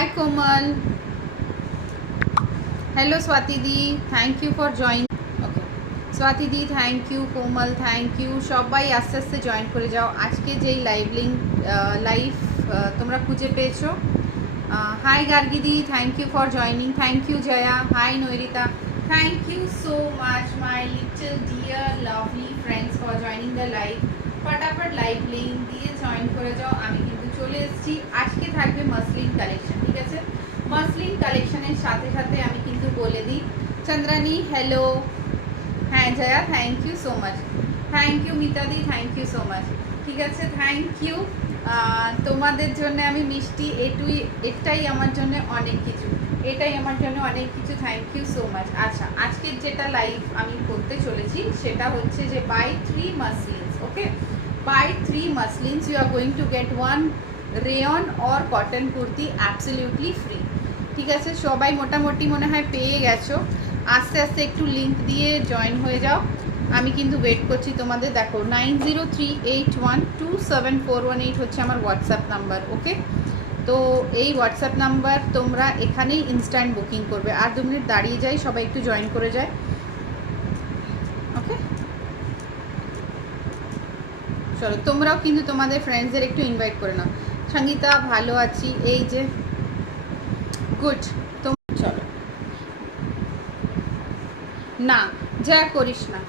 Hi Komal. Hello Swati Di. Thank you for joining. Okay. Swati Di, thank you. Komal, thank you. সবাই আস্তে আস্তে join করে যাও। আজকে যেই লাইভ তোমরা খুঁজে পেয়েছো। হাই গার্গিদি, thank you for joining. Thank you Joya. Hi Nairita, thank you so much my little dear lovely friends for joining the live. ফটাফট লাইভ লিঙ্ক দিয়ে জয়েন করে যাও। আমি কিন্তু চলে এসেছি। আজকে থাকবে মাসলিন কালেকশন, ঠিক আছে? মাসলিন কালেকশনের সাথে সাথে আমি কিন্তু বলে দিই, চন্দ্রানী হ্যালো, হ্যাঁ Joya thank you so much, thank you মিতাদি, থ্যাংক ইউ সো মাচ, ঠিক আছে থ্যাংক ইউ। তোমাদের জন্য আমি মিষ্টি, এটাই আমার জন্য অনেক কিছু, এটাই আমার জন্য অনেক কিছু, থ্যাংক ইউ সো মাচ। আচ্ছা, আজকের যেটা লাইভ আমি করতে চলেছি সেটা হচ্ছে যে by 3 muslins, okay, by 3 muslins you are going to get 1 rayon or cotton kurti absolutely free, ঠিক আছে? সবাই মোটামুটি মনে হয় পেয়ে গেছো। আস্তে আস্তে একটু লিঙ্ক দিয়ে জয়েন হয়ে যাও। আমি কিন্তু ওয়েট করছি তোমাদের। দেখো 9038127418 হচ্ছে আমার হোয়াটসঅ্যাপ নাম্বার, ওকে? তো এই হোয়াটসঅ্যাপ নাম্বার তোমরা এখানেই ইনস্ট্যান্ট বুকিং করবে। আর 2 মিনিট দাঁড়িয়ে যাই, সবাই একটু জয়েন করে যায়, ওকে? চলো তোমরাও কিন্তু তোমাদের ফ্রেন্ডসদের একটু ইনভাইট করে নাও। সঙ্গীতা ভালো আছি, এই যে গুড। চলো না যা করিস না,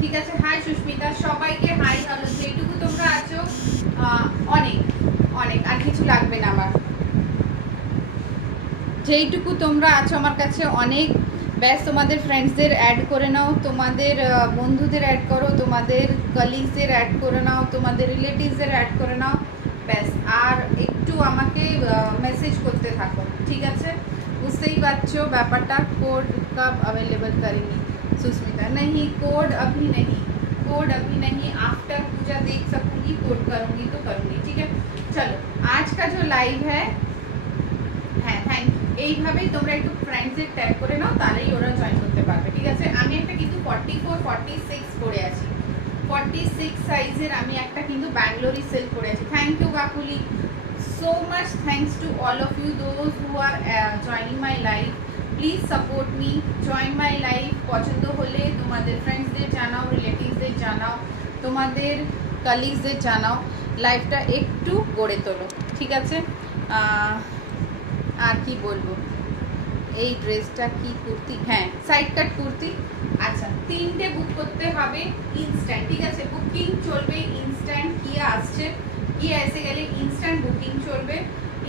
ঠিক আছে? হাই সুস্মিতা, সবাইকে হাই হ্যালো। যেটুকু তোমরা আছো অনেক অনেক, আর কিছু লাগবে না আমার। যেইটুকু তোমরা আছো আমার কাছে অনেক। ব্যাস তোমাদের ফ্রেন্ডসদের অ্যাড করে নাও, তোমাদের বন্ধুদের অ্যাড করো, তোমাদের কলিগসদের অ্যাড করে নাও, তোমাদের রিলেটিভসদের অ্যাড করে নাও, ব্যাস। আর একটু আমাকে মেসেজ করতে থাকো, ঠিক আছে? বুঝতেই পারছো ব্যাপারটা। কোড কब अवेलेबल करेंगी सुस्मिता? नहीं कोड अभी नहीं, कोड अभी नहीं, आफ्टर पूजा देख सकूंगी, कोड करूंगी तो करूंगी, ठीक है? चलो आज का जो लाइव है, হ্যাঁ থ্যাংক ইউ। এইভাবেই তোমরা একটু ফ্রেন্ডসদের ট্যাগ করে নাও, তাহলেই ওরা জয়েন করতে পারবে, ঠিক আছে? আমি একটা কিন্তু 44 46 করে আছি, 46 সাইজের আমি একটা কিন্তু ব্যাঙ্গালোরি সিল্ক করে আছি। Thank you Kakuli, so much thanks to all of you those who are joining my live. Please support me, join my live. পছন্দ হলে তোমাদের ফ্রেন্ডসদের জানাও, রিলেটিভসদের জানাও, তোমাদের কলিগসদের জানাও, লাইভটা একটু গড়ে তোলো, ঠিক আছে? আর কি বলবো, এই ড্রেসটা কি কুর্তি? হ্যাঁ সাইড কাট কুর্তি। আচ্ছা 3টে বুক করতে হবে ইনস্ট্যান্ট, ঠিক আছে? বুকিং চলবে ইনস্ট্যান্ট। কি আসছে, কি এসে গেলে ইনস্ট্যান্ট বুকিং চলবে।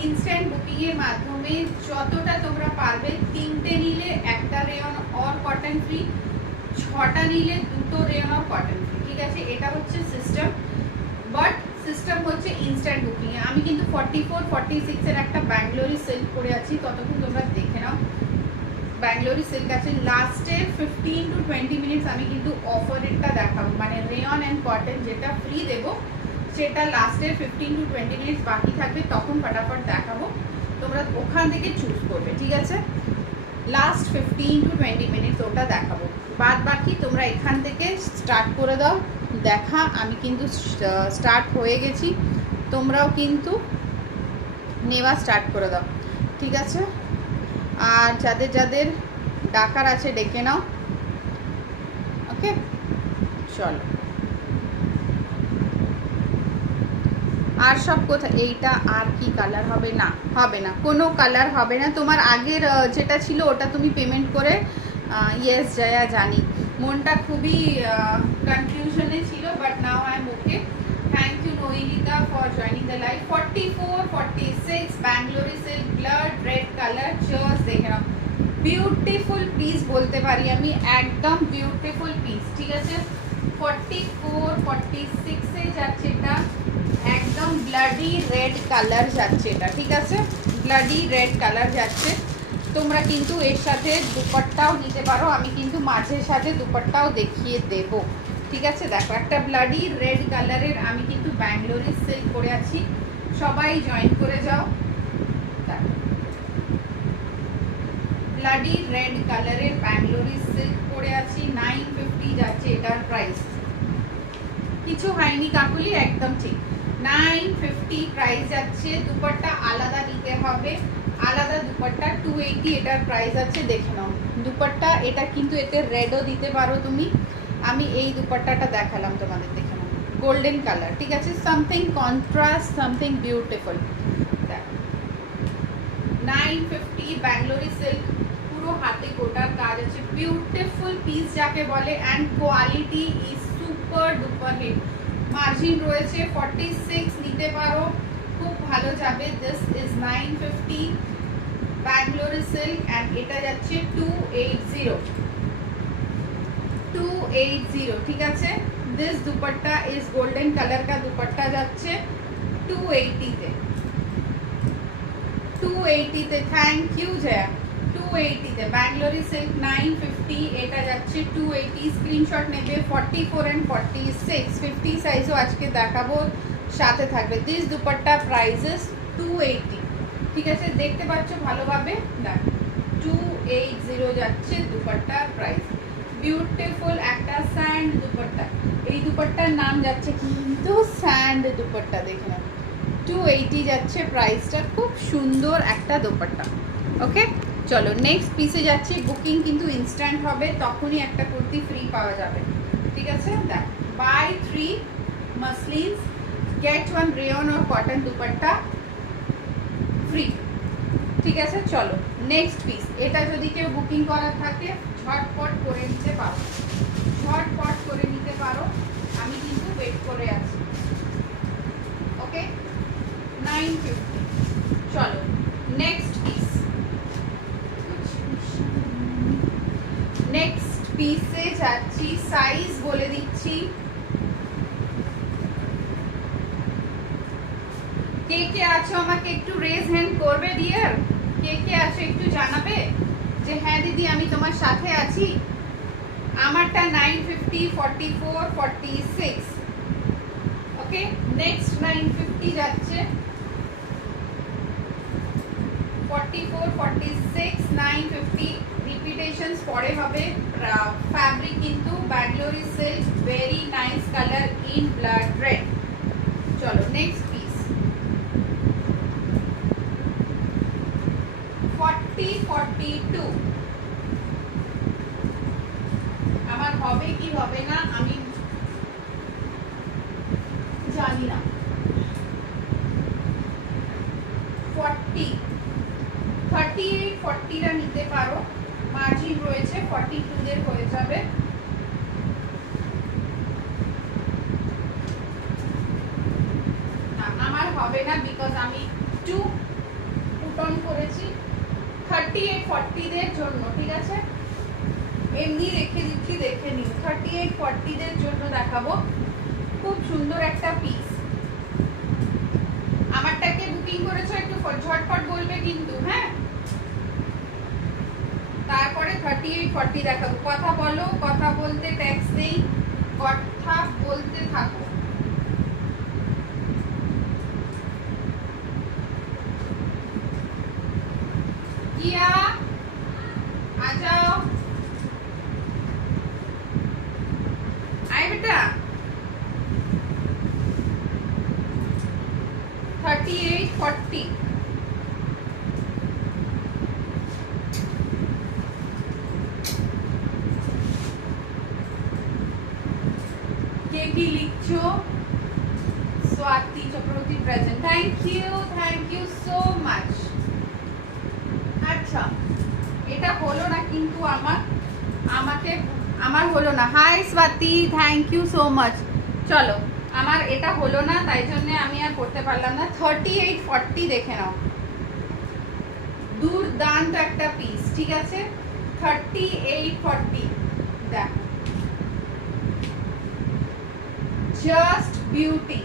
ইনস্ট্যান্ট বুকিং এর মাধ্যমে যতটা তোমরা পারবে, 3টে নিলে একটা রেয়ন অর কটন ফ্রি, 6টা নিলে 2টো রেয়ন অর কটন ফ্রি, ঠিক আছে? এটা হচ্ছে সিস্টেম, বাট সিস্টেম হচ্ছে ইনস্ট্যান্ট বুকিং এ। আমি কিন্তু 44 46 এর একটা ব্যাঙ্গালোরি সিল্ক করে আছি, ততক্ষণ তোমরা দেখে নাও। ব্যাঙ্গালোরি সিল্ক আছে, লাস্টে 15 to 20 মিনিটস আমি কিন্তু অফারেরটা দেখাবো, মানে রেয়ন অ্যান্ড কটন যেটা ফ্রি দেবো সেটা লাস্টের 15 to 20 মিনিটস বাকি থাকবে, তখন ফটাফট দেখাবো। তোমরা ওখান থেকে চুজ করবে, ঠিক আছে? লাস্ট 15 to 20 মিনিটস ওটা দেখাবো, বাদ বাকি তোমরা এখান থেকে স্টার্ট করে দাও দেখা। আমি কিন্তু স্টার্ট হয়ে গেছি, তোমরাও কিন্তু নেওয়া স্টার্ট করে দাও, ঠিক আছে? আর যাদের যাদের ডাকার আছে ডেকে নাও, ওকে? চলো আর সব কোথায়, এইটা আর কি কালার হবে? না হবে না, কোনো কালার হবে না। তোমার আগের যেটা ছিল ওটা তুমি পেমেন্ট করে, ইয়েস জয়া জানি, মনটা খুবই কনফিউশনে ছিল, but now I am okay. Thank you Nairita for joining the live. 44 46 Bangalori silk blood red colour, just দেখে নাও, বিউটিফুল পিস বলতে পারি আমি, একদম বিউটিফুল পিস, ঠিক আছে? 44 46 এ যাচ্ছে এটা, একদম ব্লাডি রেড কালার যাচ্ছে এটা, ঠিক আছে? ব্লাডি রেড কালার যাচ্ছে। তোমরা কিন্তু এর সাথে দুপাট্টাও নিতে পারো, আমি কিন্তু মাঝের সাথে দুপাট্টাও দেখিয়ে দেব, ঠিক আছে? দেখো একটা ব্লাডি রেড কালারের আমি কিন্তু ব্যাঙ্গালোরি সিল্ক করে আছি, সবাই জয়েন করে যাও। ব্লাডি রেড কালারের ব্যাঙ্গালোরি সিল্ক করে আছি, 950 যাচ্ছে এটার প্রাইস। কিছু হয়নি কাকুলি, একদম ঠিক 950 প্রাইস যাচ্ছে। দুপাট্টা আলাদা নিতে হবে, আলাদা দুপাট্টা 280 এটার প্রাইস আছে, দেখে নাও। দুপাট্টা এটা কিন্তু এতে রেডও দিতে পারো তুমি। আমি এই দুপাট্টাটা দেখালাম তোমাদের, দেখে নাও, গোল্ডেন কালার, ঠিক আছে, something contrast, something beautiful. 950 Bangalori silk, পুরো হাতে গোটার কাজ আছে, বিউটিফুল পিস যাকে বলে, and quality is super duper hit. Margin রয়েছে 46, নিতে পারো, খুব ভালো যাবে। This is 950 Bangalori silk and এটা যাচ্ছে 280, ঠিক আছে। This dupatta is golden colour का दुपट्टा যাচ্ছে 280 তে, 280 তে। Thank you Jaya. 280 তে ব্যাঙ্গালোরি সিল্ক 950, এটা যাচ্ছে 280। স্ক্রিনশট নেবে 44 এন্ড 46, 50 সাইজও আজকে দেখাবো, সাথে থাকবে। দিস দুপাট্টা প্রাইসেস 280, ঠিক আছে, দেখতে পাচ্ছ ভালোভাবে, দেখ 280 যাচ্ছে দুপাট্টা প্রাইস। বিউটিফুল একটা স্যান্ড দুপাট্টা, এই দুপাট্টার নাম যাচ্ছে কিন্তু স্যান্ড দুপাট্টা, দেখে নাও 280 যাচ্ছে প্রাইসটা, খুব সুন্দর একটা দুপাট্টা। ওকে, চলো নেক্সট পিসে যাচ্ছি। বুকিং কিন্তু ইনস্ট্যান্ট হবে, তখনই একটা কুর্তি ফ্রি পাওয়া যাবে, ঠিক আছে। দেখ, বাই 3 মাসলিনস গেট 1 রেয়ন और কটন দুপাট্টা ফ্রি, ঠিক আছে। চলো নেক্সট পিস, এটা যদি কেউ বুকিং করা থাকে ঝটপট করে নিতে পারো, ঝটপট করে নিতে পারো, আমি কিন্তু ওয়েট করে আছি। ওকে, 950। চলো নেক্সট পিস, নেক্সট পিসে যাচ্ছি। সাইজ বলে দিচ্ছি, কে কে আছো আমাকে একটু রেজ হ্যান্ড করবে ডিয়ার, কে কে আছো একটু জানাবে যে হ্যাঁ দিদি আমি তোমার সাথে আছি। আমারটা 950, 44, 46। ওকে, নেক্সট 950 যাচ্ছে 44, 46, 950। রিপিটেশনস পরে হবে। ফ্যাব্রিক কিন্তু Bangalori silk, very nice colour in blood red. চলো নেক্সট পিস 40, 42। আমার হবে কি হবে না আমি জানি না। 40, 38, 40টা নিতে পারো, মার্জিন রয়েছে 42 দের হয়ে যাবে। আমার হবে না বিকজ আমি একটু পুট অন করেছি। 38, 40 দের জন্য, ঠিক আছে, এমনি রেখে দিচ্ছি, দেখে নিন। 38, 40 দের জন্য দেখাবো, খুব সুন্দর একটা পিস। আমারটাকে বুকিং করেছো একটু ঝটপট বলবে কিন্তু, হ্যাঁ। তারপরে 38, 40 দেখাবো। কথা বলো, কথা বলতে ট্যাক্স দেই, কথা বলতে থাকো। किया आ जाओ, आए बेटा। 38, 40। কে কি লিখছো? Swati Chakraborty present, thank you so much. আচ্ছা, এটা হলো না কিন্তু আমার হলো না। Hi Swati, thank you so much. চলো, আমার এটা হলো না, তাই জন্য আমি আর করতে পারলাম না। 38, 40 দেখে নাও, দুর্দান্ত একটা পিস, ঠিক আছে। 38, 40 দেখো, just beauty,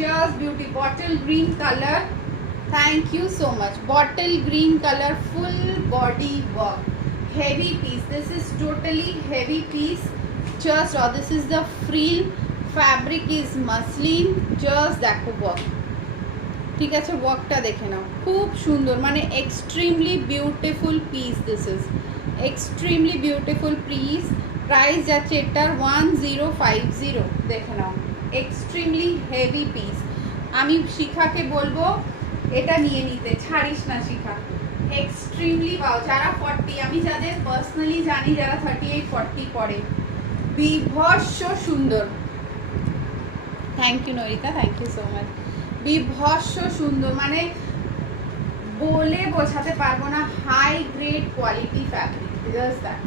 just beauty. Bottle green colour, thank you so much. Bottle green color, full body work, heavy piece. This is totally heavy piece. Just this is the frill, fabric is muslin. Just দেখো work, ঠিক আছে, ওয়ার্কটা দেখে নাও, খুব সুন্দর, মানে extremely beautiful piece. This is extremely beautiful piece. Price যাচ্ছে এটার 1050, দেখে নাও, এক্সট্রিমলি হেভি পিস। আমি শিখাকে বলবো এটা নিয়ে নিতে, ছাড়িস না শিখা, এক্সট্রিমলি ওয়াও। যারা 40, আমি যাদের পার্সোনালি জানি যারা 38-40 পরে, বিভৎস সুন্দর। Thank you Narita, thank you so much. বিভৎস সুন্দর, মানে বলে বোঝাতে পারবো না। High grade quality fabric, just that.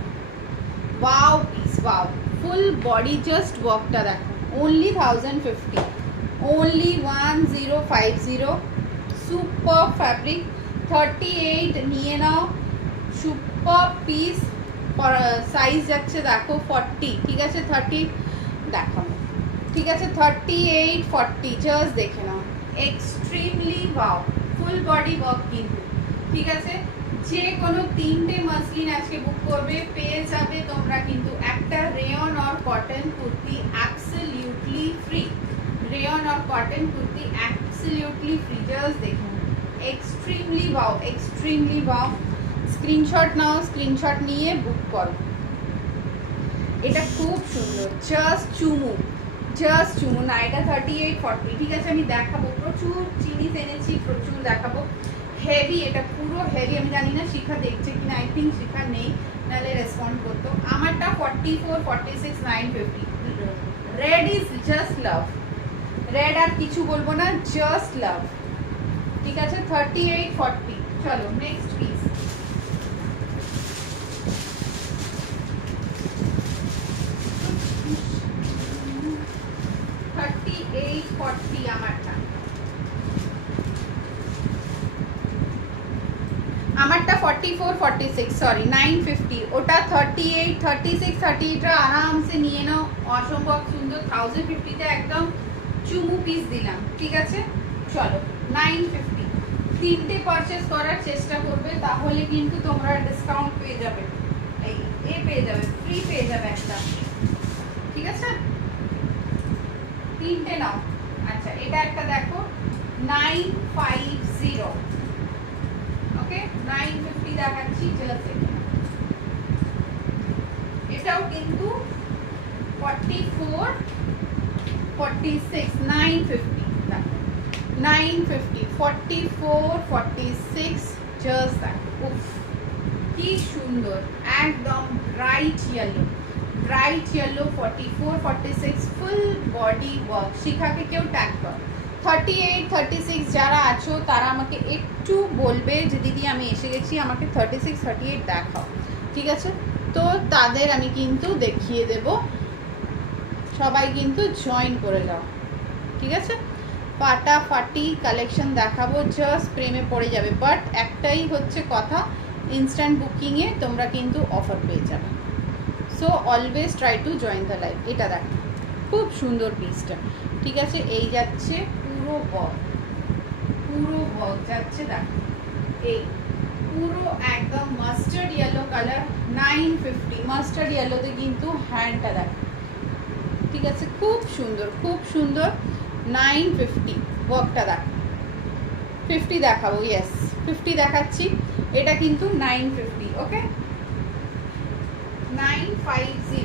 Wow piece, wow. Full body just ওয়ার্কটা দেখো। only 1050, only 1050। সুপার ফ্যাব্রিক, 38 নিয়ে নাও। Super piece. সাইজ যাচ্ছে দেখো 40, ঠিক আছে 30 দেখাবো, ঠিক আছে 38-40, জাস্ট দেখে নাও। Extremely wow, full body work কিন্তু, ঠিক আছে। যে কোনো 3টে মাসলিন আজকে বুক করবে পেয়ে যাবে তোমরা কিন্তু একটা রেয়ন আর cotton kurti absolutely free. Rayon আর cotton kurti absolutely free, just দেখুন। Extremely wow, extremely wow. Screenshot নাও, স্ক্রিনশট নিয়ে বুক করো। এটা খুব সুন্দর, জাস্ট চুমু, জাস্ট চুমু না। এটা 38-40, ঠিক আছে। আমি দেখাবো, প্রচুর জিনিস এনেছি, প্রচুর দেখাবো। হেভি, এটা পুরো হেভি। আমি জানি না শিখা দেখছে কিনা, আই থিঙ্ক শিখা নেই, নাহলে রেসপন্ড করতো। আমারটা 44, 46, 950। Red is just love, red আর কিছু বলবো না, জাস্ট লাভ, ঠিক আছে 38-40। চলো নেক্সট পিস। আমারটা 44-46, সরি 950। ওটা 38-36-38 আরামসে নিয়ে নাও। অসম্ভব সুন্দর। 1050-তে একদম চুমু পিস দিলাম, ঠিক আছে। চলো 950। 3টে পারচেস করার চেষ্টা করবে, তাহলে কিন্তু তোমরা ডিসকাউন্ট পেয়ে যাবে। এই পেয়ে যাবে, ফ্রি পেয়ে যাবে একটা, ঠিক আছে। 3টে নাও। আচ্ছা, এটা একটা দেখো 950, ওকে 950 দেখাচ্ছি, জাস্ট এটাও কিন্তু 44-46, 950 দেখো, 950, 44-46, জাস্ট দেখো। উফ কি সুন্দর, একদম bright yellow, bright yellow. 44-46 full body work. শিখাকে কেউ ট্যাগ করো। 38-36 যারা আছো তারা আমাকে একটু বলবে যে দিদি আমি এসে গেছি, আমাকে 36-38 দেখাও, ঠিক আছে। তো তাদের আমি কিন্তু দেখিয়ে দেব। সবাই কিন্তু জয়েন করে যাও, ঠিক আছে। ফাটাফাটি কালেকশন দেখাবো, জাস্ট প্রেমে পড়ে যাবে। বাট একটাই হচ্ছে কথা, ইনস্ট্যান্ট বুকিংয়ে তোমরা কিন্তু অফার পেয়ে যাবে। So always try to join the live. এটা দেখো খুব সুন্দর পিসটা, ঠিক আছে। এই যাচ্ছে পুরো ওয়ার্ক, পুরো ওয়ার্ক যাচ্ছে দেখো। এই পুরো একদম মাস্টার্ড ইয়েলো কালার, 950। মাস্টার্ড ইয়েলোতে কিন্তু হ্যান্ডটা দেখো, ঠিক আছে। খুব সুন্দর, খুব সুন্দর। 950 ওয়ার্কটা দেখো। 50 দেখাবো, ইয়েস 50 দেখাচ্ছি। এটা কিন্তু 950, ওকে 950,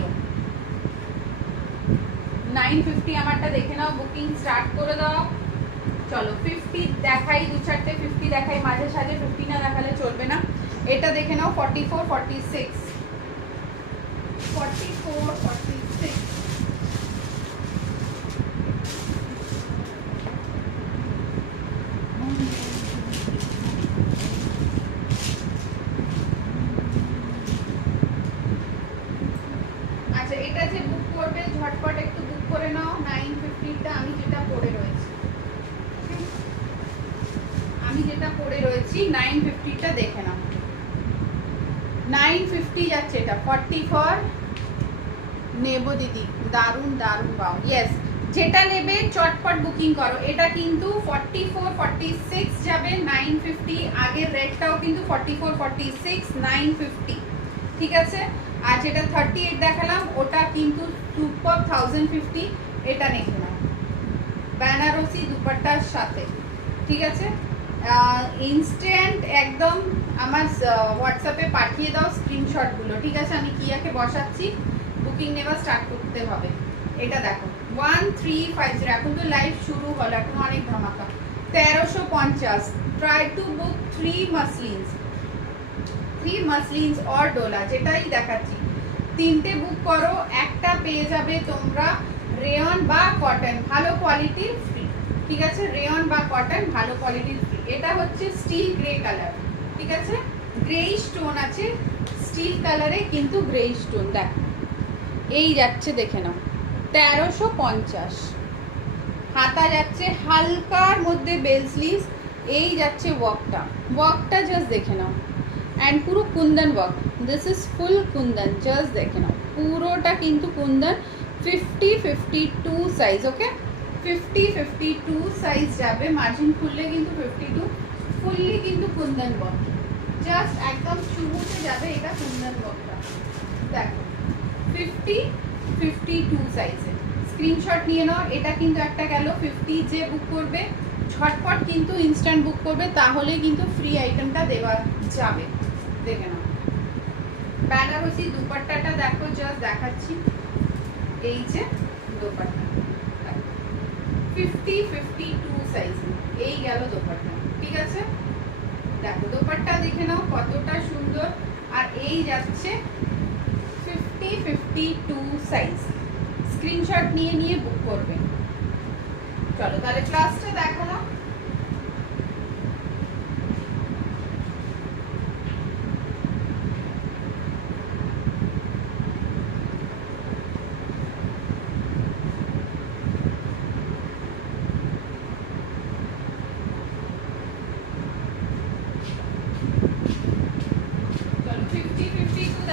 950 আমারটা দেখে নাও, বুকিং স্টার্ট করে দাও। চলো 50 দেখাই, 2-4টে 50 দেখাই, মাঝে সাঝে 50 না দেখালে চলবে না। এটা দেখে নাও 44-46, 44-46। আচ্ছা, এটা যে বুক করবে ঝটপট একটু বুক করে নাও। 950টা আমি যেটা পরে রয়েছি, আমি যেটা পরে রয়েছি 950টা দেখে নাও। 950 যাচ্ছে এটা। 44 নেবো দিদি, দারুন দারুন, বাও। ইয়েস, যেটা নেবে চটপট বুকিং করো। এটা কিন্তু 44-46 যাবে 950। আগের রেটটাও কিন্তু 44-46, 950, ঠিক আছে। আর যেটা 38 দেখালাম ওটা কিন্তু সুপার 1050। এটা দেখে নাও, বেনারসি দুপাট্টার সাথে, ঠিক আছে। ইনস্ট্যান্ট একদম আমার হোয়াটসঅ্যাপে পাঠিয়ে দাও স্ক্রিনশটগুলো, ঠিক আছে। আমি কিয়াকে বসাচ্ছি, বুকিং নেওয়া স্টার্ট করতে হবে। এটা দেখো 1350। এখন তো লাইভ শুরু হলো, এখন অনেক ধামাকা। 1350। Try to book 3 muslins, three muslins or ডোলা, যেটাই দেখাচ্ছি। তিনটে বুক করো, একটা পেয়ে যাবে তোমরা রেয়ন বা কটন ভালো কোয়ালিটির ফ্রি। ঠিক আছে, রেয়ন বা কটন ভালো কোয়ালিটির ফ্রি। এটা হচ্ছে স্টিল গ্রে কালার, ঠিক আছে, গ্রে স্টোন আছে স্টিল কালারে, কিন্তু গ্রে স্টোন দেখো এই যাচ্ছে, দেখে নাও 1350। হাতা যাচ্ছে হালকার মধ্যে বেল স্লিভস, এই যাচ্ছে ওয়ার্কটা জাস্ট দেখে নাও, অ্যান্ড পুরো Kundan work, this is full Kundan, just দেখে নাও পুরোটা কিন্তু কুন্দন। 50-52 সাইজ, ওকে 50-52 সাইজ যাবে, মার্জিন খুললে কিন্তু 52, ফুললি কিন্তু কুন্দন ওয়ার্ক, জাস্ট একদম চুমুতে যাবে এটা কুন্দন ওয়ার্কটা। দেখো 50-52 সাইজে স্ক্রিনশট নিয়ে নাও। এটা কিন্তু একটা গেল 50, যে বুক করবে ঝটপট কিন্তু ইনস্ট্যান্ট বুক করবে, তাহলে কিন্তু ফ্রি আইটেমটা দেওয়া যাবে। দেখে নাও বেনারসি দুপাট্টাটা দেখো, জাস্ট দেখাচ্ছি, এই যে দোপাট্টা 50-52 সাইজ, এই গেল দোপাট্টা, ঠিক আছে। দেখো দোপাট্টা দেখে নাও কতটা সুন্দর, আর এই যাচ্ছে 50-52 সাইজ। স্ক্রিনশট নিয়ে বুক করবে। চলো তাহলে ক্লাসটা দেখালাম।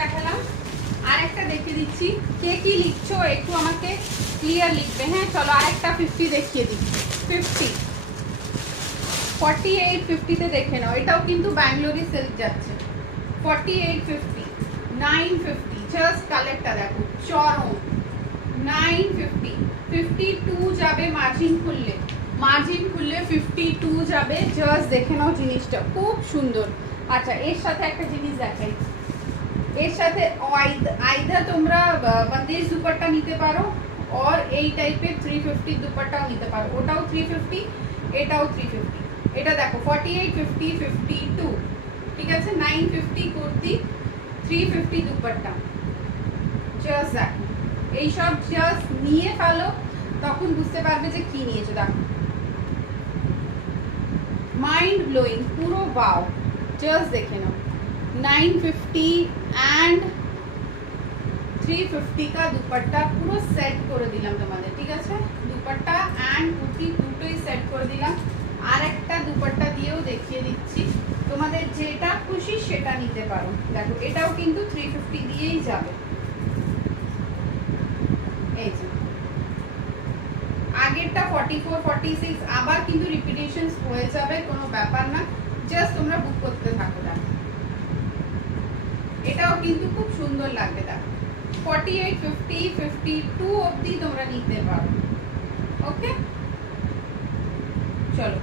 দেখালাম, আর একটা দেখে দিচ্ছি, কে কি লিখছো একটু আমাকে ক্লিয়ার লিখবে। হ্যাঁ চলো আরেকটা 50 দেখিয়ে দিই। 50 48-50 দেখে নাও, এটাও কিন্তু ব্যাঙ্গালোরি সিল্ক যাচ্ছে। 48-50 950, জাস্ট কালারটা দেখো চরম। 950 52 যাবে মার্জিন খুললে, 52 যাবে, জাস্ট দেখে নাও জিনিসটা খুব সুন্দর। আচ্ছা এর সাথে একটা জিনিস দেখাই, এর সাথে আইদার তোমরা বন্দেজ দুপাট্টা নিতে পারো, और এই টাইপের 350 দুপাট্টাও নিতে পারো, ওটাও 350, এটাও 350। এটা দেখো 48-50-52, ঠিক আছে, 950 কুর্তি, 350 দুপাট্টা, জাস্ট দেখো এইসব জাস্ট নিয়ে ফেলো, তখন বুঝতে পারবে যে কি নিয়েছো। দেখো মাইন্ড ব্লোয়িং, পুরো ওয়াও, জাস্ট দেখে নাও। 950 एंड 350 का दुपट्टा পুরো সেট করে দিলাম তোমাদের, ঠিক আছে, দুপাট্টা এন্ড কুর্তি দুটোই সেট করে দিলাম। আর একটা দুপাট্টা দিয়েও দেখিয়ে দিচ্ছি, তোমাদের যেটা খুশি সেটা নিতে পারো। দেখো এটাও কিন্তু 350 দিয়েই যাবে, এই যে আগেরটা 44-46, আবার কিন্তু রিপিটেশনস হয়ে যাবে, কোনো ব্যাপার না, জাস্ট তোমরা বুক করতে থাকো। দেখো এটাও কিন্তু খুব সুন্দর লাগবে। দেখো 48-50-52 অবধি তোমরা নিতে পারো, ওকে। চলো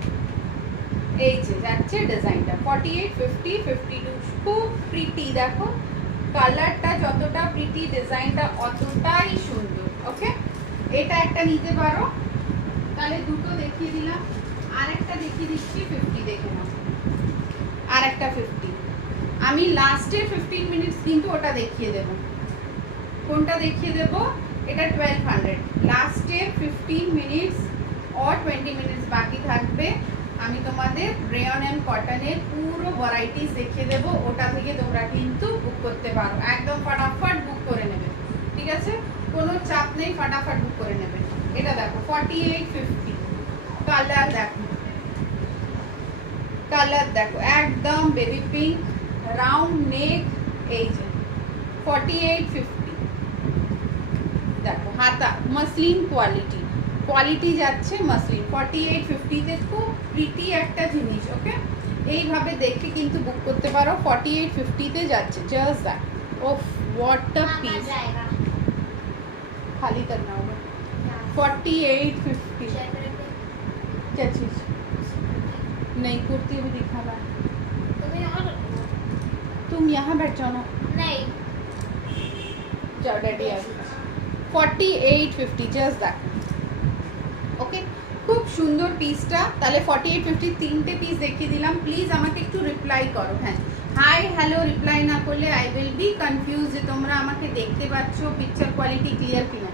এই যে যাচ্ছে ডিজাইনটা 48-50-52, খুব প্রিটি, দেখো কালারটা যতটা প্রিটি, ডিজাইনটা অতটাই সুন্দর, ওকে। এটা একটা নিতে পারো, তাহলে দুটো দেখিয়ে দিলাম, আর একটা দেখিয়ে দিচ্ছি 50, দেখে নাও আর একটা 50। আমি লাস্টের 15 মিনিটস কিন্তু ওটা দেখিয়ে দেব। কোনটা দেখিয়ে দেব? এটা 1200, লাস্টের 15 মিনিটস और 20 মিনিটস বাকি থাকবে, আমি তোমাদের রেয়ন এন্ড কটনের পুরো ভ্যারাইটিস দেখিয়ে দেব, ওটা থেকে তোমরা কিন্তু বুক করতে পারো, একদম ফটাফট বুক করে নেবে, ঠিক আছে, কোনো চাপ নেই, ফটাফট বুক করে নেবে। এটা দেখো 48-50, কালার দেখো একদম বেবি পিঙ্ক, রাউন্ড নেক, এই যে 48-50। দেখো হাতা মসলিন কোয়ালিটি যাচ্ছে মসলিন, 48-50 তে খুব প্রিটি একটা জিনিস, ওকে। এইভাবে দেখে কিন্তু বুক করতে পারো, 48-50 তে যাচ্ছে, just that, of what a piece, खाली करना होगा। 48-50 क्या चीज नहीं, कुर्ती भी दिखा रहा है, तुम यहाँ बैठ जाओ ना, नहीं जाओ डैडी आ 48-50, জাস্ট দ্যাট, ওকে। খুব সুন্দর পিসটা, তাহলে 48-50 তিনটে পিস দেখিয়ে দিলাম, প্লিজ আমাকে একটু রিপ্লাই করো। হ্যাঁ হাই হ্যালো রিপ্লাই না করলে আই উইল বি কনফিউজ যে তোমরা আমাকে দেখতে পাচ্ছ পিকচার কোয়ালিটি ক্লিয়ার কিনা।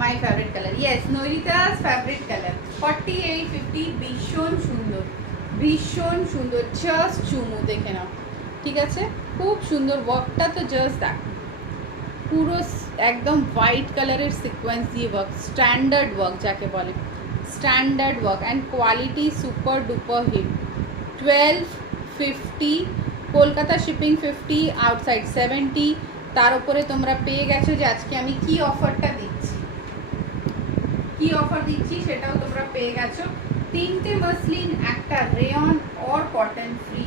My favourite colour, yes Nairita's favourite colour 4850, ভীষণ সুন্দর ভীষণ সুন্দর, জাস্ট চুমু দেখে নাও, ঠিক আছে খুব সুন্দর ওয়ার্কটা তো জাস্ট দেখ, পুরো একদম হোয়াইট কালারের সিকোয়েন্স দিয়ে ওয়ার্ক, স্ট্যান্ডার্ড ওয়ার্ক যাকে বলে, standard work and quality super duper hit. 1250, Kolkata shipping 50, outside 70। তার উপরে তোমরা পেয়ে গেছো যে আজকে আমি কি অফারটা দিচ্ছি, কি অফার দিচ্ছি সেটাও তোমরা পেয়ে গেছো। 3টে মাসলিন, একটা রেয়ন অর কটন ফ্রি,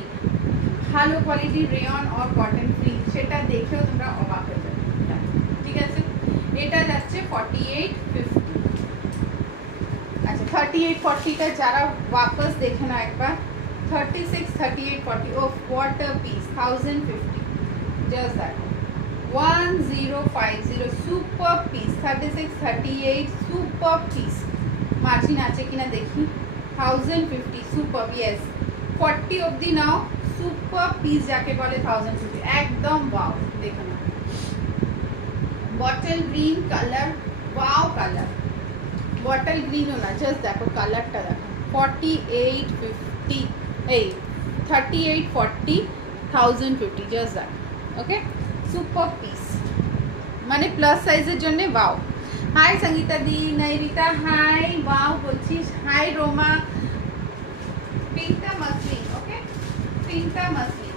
ভালো কোয়ালিটির রেয়ন অর কটন ফ্রি, সেটা দেখেও তোমরা অবাক হয়ে যাবে, ঠিক আছে। এটা যাচ্ছে 4850। আচ্ছা 3840টা যারা वापस দেখে না একবার, 36, 38, 40, oh what a piece, 1050, just that 1050, super piece, 36, 38, super piece, margin আছে কিনা দেখি, 1050, super, yes 40 অবধি নাও, super piece যাকে বলে 1050, একদম ওয়াও, দেখো না bottle green colour, wow colour, bottle গ্রিনও না, জাস্ট দেখো কালারটা দেখো, 4850, এই 38, 40, 1050, just that, okay super piece, মানে প্লাস সাইজের জন্য ওয়াও। হাই সঙ্গীতা দি, নৈরিতা হাই, ওয়াও বলছিস, হাই রোমা, পিঙ্কটা মাসলিন, ওকে পিঙ্কটা মাসলিন,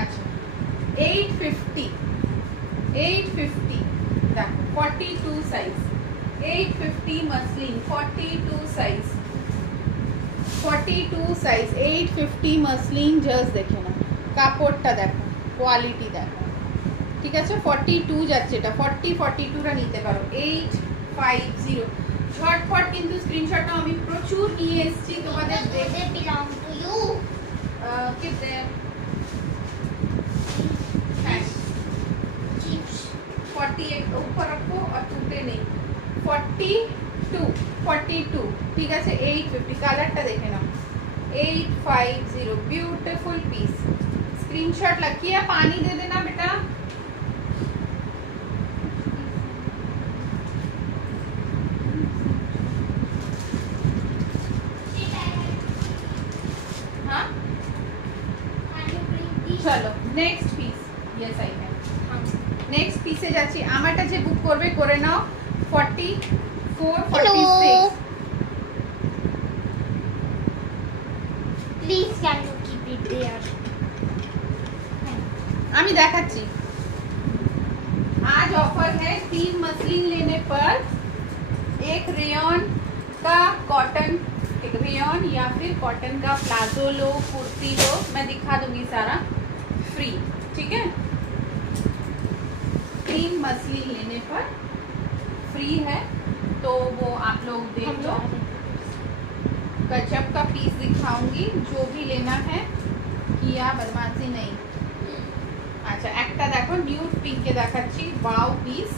আচ্ছা 850, 850 দেখো 42 size, 850 muslin 42 size, 42 size 850 muslin, just দেখে না কাপড়টা দেখো, কোয়ালিটি দেখো, ঠিক আছে 42 যাচ্ছে, এটা 40, 42টা নিতে পারো, 850 ঝটপট, কিন্তু স্ক্রিনশটটা আমি প্রচুর নিয়ে এসেছি তোমাদের দেখে, belong to you. give them, Yes. Chips. 48 ऊपर रखो और टूटे नहीं, 42, ঠিক আছে 850, কালারটা দেখে নাও, 850 ब्यूटीफुल पीस, स्क्रीनशॉट लगिए, पानी दे देना बेटा, हाँ Can you bring this? চলো next piece, yes I can, next পিসে যাচ্ছি, আমারটা যে বুক করবে করে নাও, 44, 46, Please, can you keep it there? আমি দেখাচ্ছি, आज ऑफर है 3 मसलिन लेने पर एक रेयन का कॉटन, एक रेयन या फिर कॉटन का प्लाजो लो, कुर्ती लो, मैं दिखा दूंगी सारा फ्री, ठीक है 3 मसलिन लेने पर फ्री है, तो वो आप लोग देख लो। गजब का पीस दिखाऊंगी, जो भी लेना है, किया बदमाशी नहीं। আচ্ছা একটা দেখো নিউড পিঙ্কে দেখাচ্ছি, wow piece,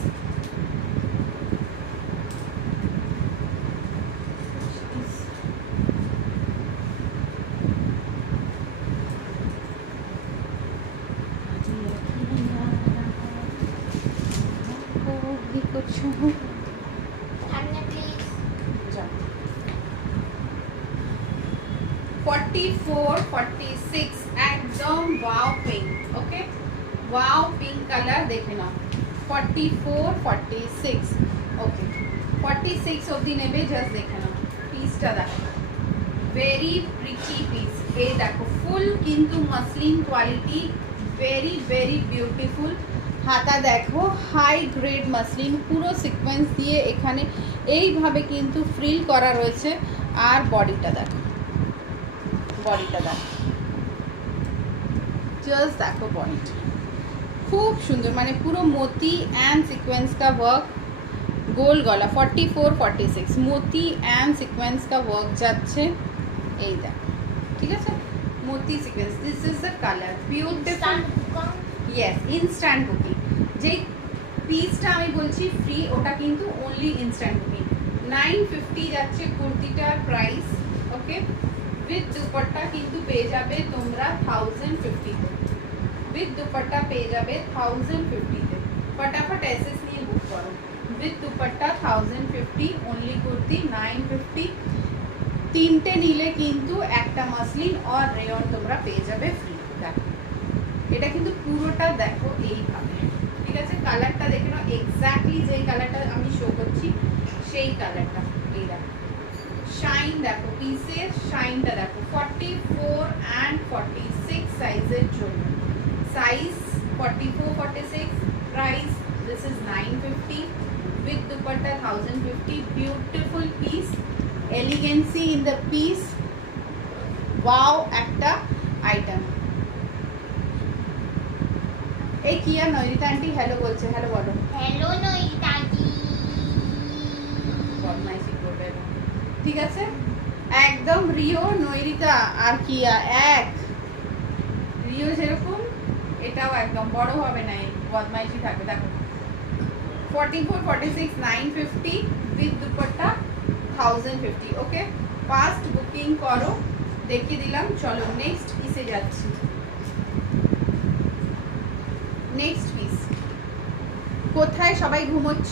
Can you please? 44, 46 একদম wow pink, okay wow pink colour দেখে নাও, 44, 46, ওকে 46 অবধি নেবে, জাস্ট দেখে নাও পিসটা দেখো, ভেরি প্রিটি পিস, এই দেখো ফুল কিন্তু muslin quality, very very beautiful, হাতা দেখো হাই গ্রেড মসলিন, পুরো সিকোয়েন্স দিয়ে এখানে এইভাবে কিন্তু ফ্রিল করা রয়েছে, আর বডিটা দেখো, বডিটা দেখো, জাস্ট দেখো বডিটা খুব সুন্দর, মানে পুরো মোতি অ্যান্ড সিকোয়েন্স का वर्क, গোল গলা, 44, 46 মোতি অ্যান্ড সিকোয়েন্স का वर्क যাচ্ছে, এই দেখো ঠিক আছে মোতি sequence, this is the colour, beautiful, yes instant booking, যেই পিসটা আমি বলছি ফ্রি, ওটা কিন্তু অনলি ইনস্ট্যান্ট বুকিং, 950 যাচ্ছে কুর্তিটার প্রাইস, ওকে উইথ দুপাট্টা কিন্তু পেয়ে যাবে তোমরা 1050 তে। উইথ দুপাট্টা পেয়ে যাবে 1050 তে। फटाफट एसएस নিয়ে বুক করো। With dupatta 1050 only kurti 950। তিনটে নিলে কিন্তু একটা মাসলিন আর রেয়ন তোমরা পেয়ে যাবে ফ্রি। দেখো এটা কিন্তু পুরোটা দেখো এইভাবে, ঠিক আছে? কালারটা দেখে নাও, এক্স্যাক্টলি যেই কালারটা আমি শো করছি সেই কালারটা। এই দেখো শাইন, দেখো পিসের শাইনটা দেখো। 44 and 46 সাইজের জন্য, size 44 46, price this is 950 with dupatta 1050। Beautiful piece, এলিগেন্সি in the piece, wow একটা আইটেম। এই কিয়া নয়রিতা আন্টি হ্যালো বলছে, হ্যালো বলো। হ্যালো নয়িতাজি। বদমাইশি করবে না, ঠিক আছে? একদম রিও নয়রিতা আর কিয়া এক। রিও যেরকম এটাও একদম বড় হবে না, এই বদমাইশি থাকবে। দেখো 44 46 950 with dupatta 1050। Okay, fast booking করো, দেখিয়ে দিলাম। চলো নেক্সট পিসে যাচ্ছি। নেক্সট পিস কোথায় সবাই ঘুমোচ্ছ?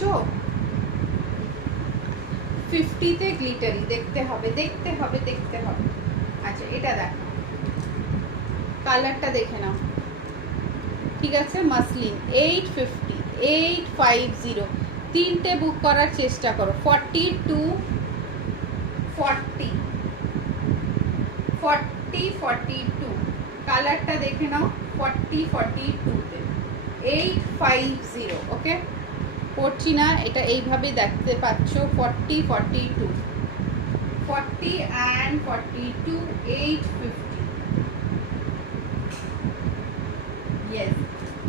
50 তে গ্লিটারি দেখতে হবে, দেখতে হবে, দেখতে হবে। আচ্ছা এটা দেখো, কালারটা দেখে নাও, ঠিক আছে? মাসলিন 850 850। তিনটে বুক করার চেষ্টা করো। 42 40 40 42 কালারটা দেখে নাও। 40 42 তে 850। ওকে, পড়ছি না, এটা এইভাবে দেখতে পাচ্ছ। 40 42 40 and 42 850। yes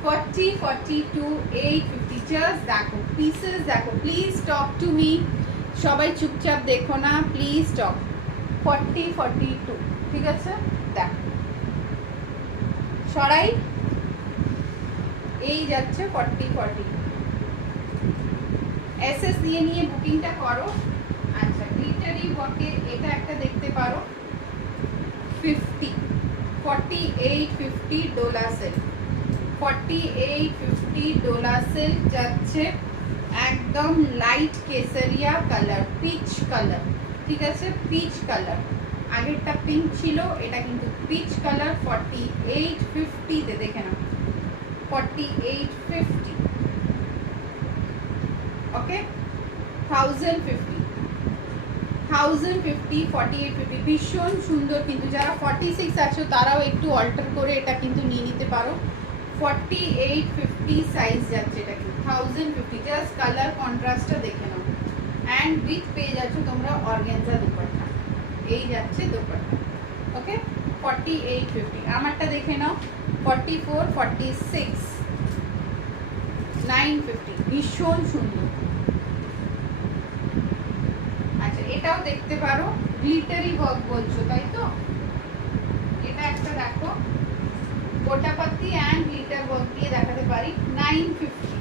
40 42 850। জাস্ট দেখো পিসেস, দেখো প্লিজ টক টু মি, সবাই চুপচাপ দেখো না প্লিজ টক। 40 42, ঠিক আছে? দেখো সরাই, এই যাচ্ছে 40 40। এসএস নিয়ে নিয়ে বুকিংটা করো। আচ্ছা গ্লিটারি ওয়ার্কের এটা একটা দেখতে পারো 50 48 50 ডোলা সেল। 48 50 ডোলা সেল যাচ্ছে একদম লাইট কেসারিয়া কালার, পিচ কালার, ঠিক আছে? পিচ কালার, আগেরটা পিঙ্ক ছিল, এটা কিন্তু পিচ কালার। 48 50 তে দেখে নাও। 48 50। ওকে 1050 1050 48 50 ভীষণ সুন্দর। কিন্তু যারা 46 আছো তারাও একটু অল্টার করে এটা কিন্তু নিয়ে নিতে পারো। 48 50 সাইজ যাচ্ছে এটা কিন্তু 1050। জাস্ট কালার কন্ট্রাস্টটা দেখে নাও। অ্যান্ড উইথ পেয়ে যাচ্ছ তোমরা অর্গানজা দুপাট্টা, এই যাচ্ছে দুপাট্টা। ওকে 48 50। আমারটা দেখে নাও 44 46 950। ভীষণ সুন্দর। আচ্ছা এটাও দেখতে পারো, গ্লিটারি ওয়ার্ক বলছো তাই তো? এটা একটা দেখো, গোটাপাতি অ্যান্ড গ্লিটার ওয়ার্ক দিয়ে দেখাতে পারি। 950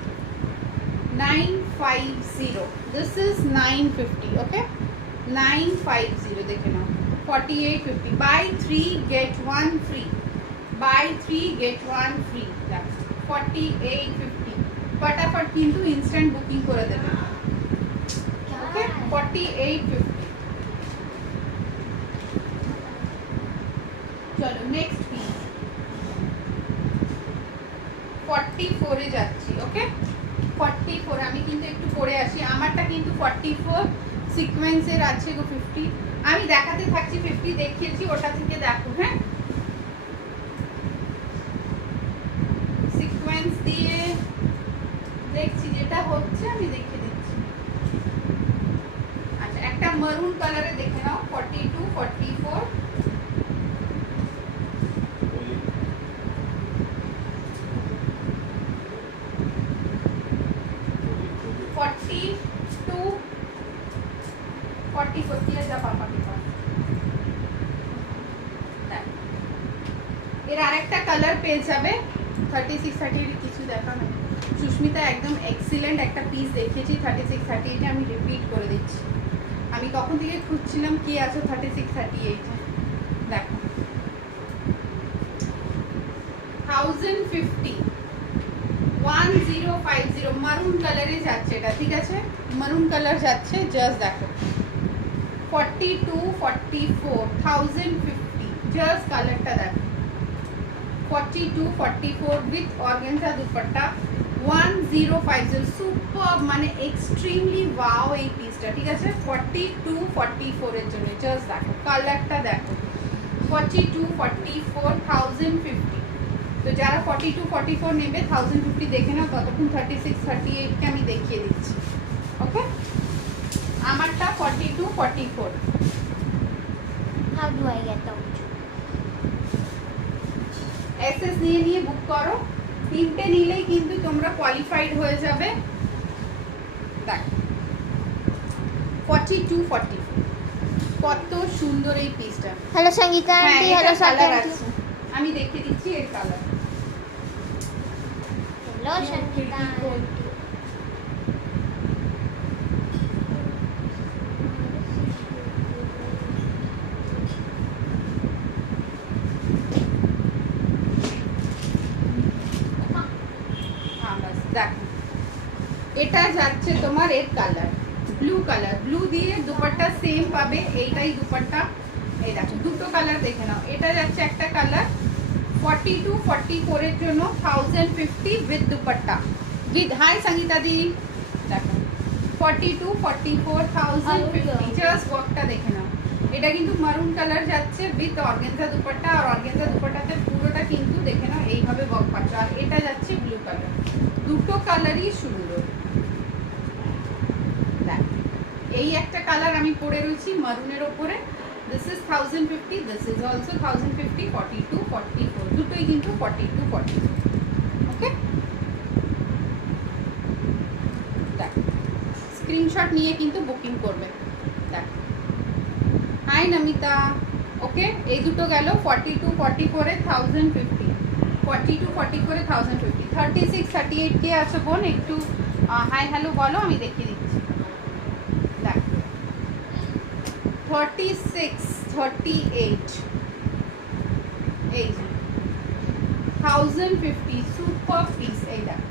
950। This is 950। ওকে 950 দেখে নাও। 48 50। Buy 3 get 1 free, buy 3 get 1 free. 48 50। फटाफट কিন্তু ইনস্ট্যান্ট বুকিং করে দেবে। ওকে 48 50। চলো নেক্সট পিস 44 এ যাচ্ছি। ওকে 44 আমি কিন্তু একটু পরে আসি। আমারটা কিন্তু 44 সিকোয়েন্সের আছে গো 50। আমি দেখাতে থাকছি, 50 দেখিয়েছি, ওটা থেকে দেখো। হ্যাঁ সিকোয়েন্স দিয়ে দেখছি যেটা হচ্ছে, আমি দেখে দিচ্ছি। আচ্ছা একটা মারুন কালারে দেখে নাও। 42 44 42 44 किया जा पापा के पास। এর আরেকটা কালার পেয়ে যাবে 36 38 কিছু দেখা নাই। সুস্মিতা একদম এক্সিলেন্ট একটা পিস দেখিয়েছি 36 38 আমি রিপিট করে দিচ্ছি। আমি কখন থেকে খুঁজছিলাম কি আছে 36 38। দেখো 1050 1050 মারুন কালারে যাচ্ছে এটা, ঠিক আছে, মারুন কালার যাচ্ছে। জাস্ট দেখো 42 44 1050, জাস্ট কালারটা দেখো 42 44 উইথ অর্গানজা দুপাট্টা 1050, সুপার, মানে এক্সট্রিমলি ওয়াও এই পিসটা, ঠিক আছে। 42 44 এর জন্য জাস্ট দেখো কালারটা দেখো 42 44 1050। তো যারা 42 44 নেবে 1050 দেখে নাও, ততক্ষণ 36 38 কে আমি দেখিয়ে দিচ্ছি। ওকে, আমারটা 42 44। How do I get out? SS নিয়ে নিয়ে বুক করো, তিনটে নিলেই কিন্তু তোমরা কোয়ালিফাইড হয়ে যাবে। দেখ 42 44 কত সুন্দর এই পিসটা। Hello Sangeeta হ্যাঁ, aunty, এটা hello Sakshi কালার aunty. আছে, আমি দেখিয়ে দিচ্ছি এর কালার। Hello Sangeeta aunty. হ্যাঁ বাস দেখো, এটা যাচ্ছে তোমার এর কালার ব্লু কালার, ব্লু দিয়ে দুপাট্টা সেম পাবে, এইটাই দুপাট্টা। এই দেখো দুটো কালার দেখে নাও, এটা যাচ্ছে একটা কালার 42 44 এর জন্য 1050 with dupatta with. Hi Sangeeta দি, দেখো 42 44 1050, জাস্ট ওয়ার্কটা দেখে নাও। এটা কিন্তু মারুন কালার যাচ্ছে উইথ অর্গানজা দুপাট্টা, আর অর্গানজা দুপাট্টাতে পুরোটা কিন্তু দেখে নাও এইভাবে ওয়ার্ক পাচ্ছ, আর এটা যাচ্ছে ব্লু কালার। দুটো কালারই সুন্দর। দেখ এই একটা কালার আমি পরে রয়েছি মারুনের ওপরে, this is 1050, this is also 1050 42 44, দুটোই কিন্তু 42 44। ওকে, দেখ স্ক্রিনশট নিয়ে কিন্তু বুকিং করবে। দেখ হাই নমিতা, ওকে, এই দুটো গেল 42 44 এ 1050, 42 44 এ 1050। 36 38 কে আছে বোন, একটু হাই হ্যালো বলো, আমি দেখিয়ে দিচ্ছি। দেখ 36 38 এই 1050 সুপার পিস। এই দেখ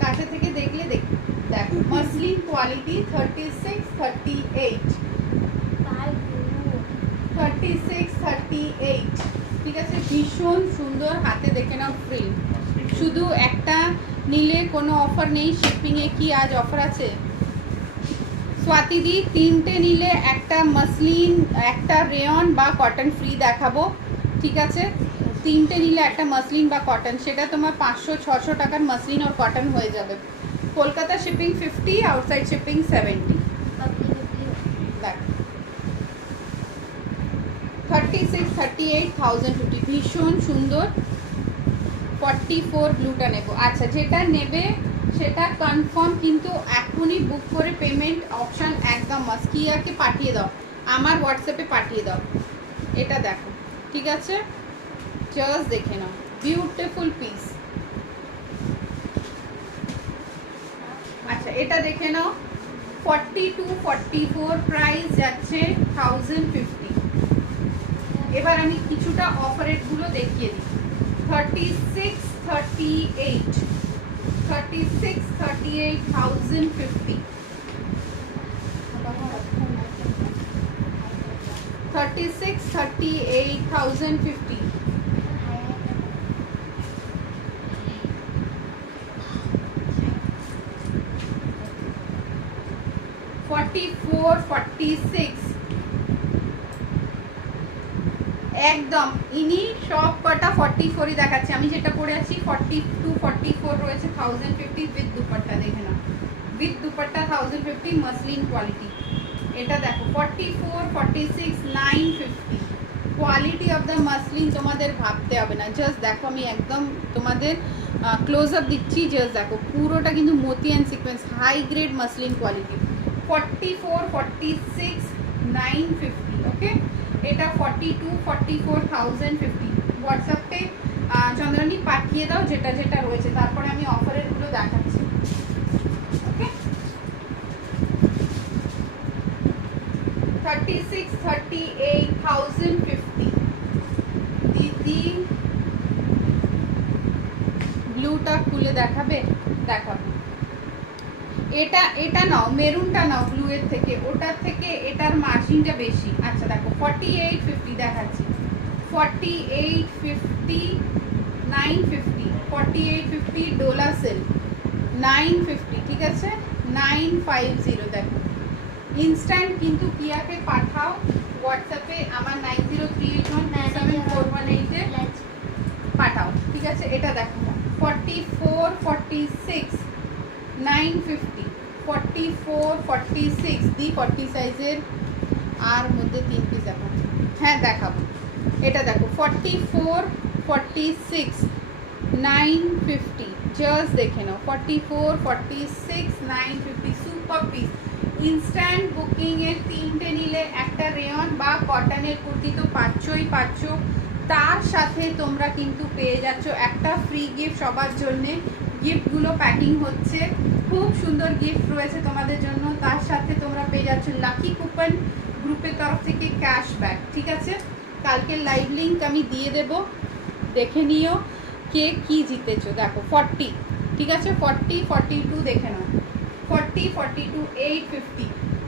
কাছে থেকে দেখলে দেখ মাসলিন কোয়ালিটি 36 38 36 38, ঠিক আছে, ভীষণ সুন্দর। হাতে দেখে নাও প্রিন্ট, শুধু একটা নিলে কোনো অফার নেই। শিপিংয়ে কি আজ অফার আছে স্বাতি দি? তিনটে নিলে একটা মাসলিন, একটা রেয়ন বা কটন ফ্রি দেখাবো, ঠিক আছে। তিনটে নিলে একটা মাসলিন বা কটন, সেটা তোমার 500 600 টাকার মাসলিন আর কটন হয়ে যাবে। Kolkata shipping 50, outside shipping 70। দেখ 36 38 1050, ভীষণ সুন্দর। 44 ব্লুটা নেব। আচ্ছা, যেটা নেবে সেটা কনফার্ম কিন্তু এখনই বুক করে পেমেন্ট অপশন একদম মাস্ট। কিয়াকে পাঠিয়ে দাও, আমার হোয়াটসঅ্যাপে পাঠিয়ে দাও। এটা দেখো, ঠিক আছে, জাস্ট দেখে নাও, বিউটিফুল পিস। আচ্ছা, এটা দেখে নাও 42 44, প্রাইস যাচ্ছে 1050। এবার আমি কিছুটা অফারের গুলো দেখিয়ে দিই। 36 38 36 38 1050, 36 38 1050, 44 46 একদম ইনি সব কটা 44ই দেখাচ্ছে। আমি যেটা পরে আছি 42 44 রয়েছে 1050 উইথ দুপাট্টা। দেখে নাও উইথ দুপাট্টা 1050, মাসলিন কোয়ালিটি। এটা দেখো 44 46 950, কোয়ালিটি অফ দ্য মাসলিন তোমাদের ভাবতে হবে না। জাস্ট দেখো, আমি একদম তোমাদের ক্লোজ আপ দিচ্ছি, জাস্ট দেখো পুরোটা কিন্তু মতি and sequence, high grade muslin quality. 44 46 950, okay. এটা 42 44 1050। হোয়াটসঅ্যাপে চন্দ্রানী পাঠিয়ে দাও যেটা যেটা রয়েছে, তারপরে আমি অফারের গুলো দেখাচ্ছি, ওকে। 36 38 1050, দিই, ব্লুটা খুলে দেখাবে? দেখাবো। এটা এটা নাও, মেরুনটা নাও ব্লু এর থেকে, ওটার থেকে এটার মার্জিনটা বেশি। আচ্ছা দেখো 4850 দেখাচ্ছি, 4850, 950, 4850 ডোলা সিল্ক, 950, ঠিক আছে 950। দেখো ইনস্ট্যান্ট কিন্তু পিয়াকে পাঠাও হোয়াটসঅ্যাপে আমার 9038174118 এ পাঠাও, ঠিক আছে। এটা দেখো 44 46 950, 44 46 দি 40 সাইজের, আর মধ্যে 3 পিস দেখাবো। হ্যাঁ দেখাবো। এটা দেখো 44 46 950, জাস্ট দেখে নাও 44 46 950, সুপার পিস। ইনস্ট্যান্ট বুকিং এর 3টে নিলে একটা রেয়ন বা কটনের কুর্তি তো পাচ্ছই পাচ্ছ, তার সাথে তোমরা কিন্তু পেয়ে যাচ্ছ একটা ফ্রি গিফট সবার জন্যে। গিফটগুলো প্যাকিং হচ্ছে, খুব সুন্দর গিফট রয়েছে তোমাদের জন্য। তার সাথে তোমরা পেয়ে যাচ্ছ লাকি কুপন গ্রুপের তরফ থেকে ক্যাশব্যাক, ঠিক আছে। কালকের লাইভ লিঙ্ক আমি দিয়ে দেব, দেখে নিও কে কি জিতেছো। দেখো 40, ঠিক আছে 40 42 দেখে নাও, 40 42 850।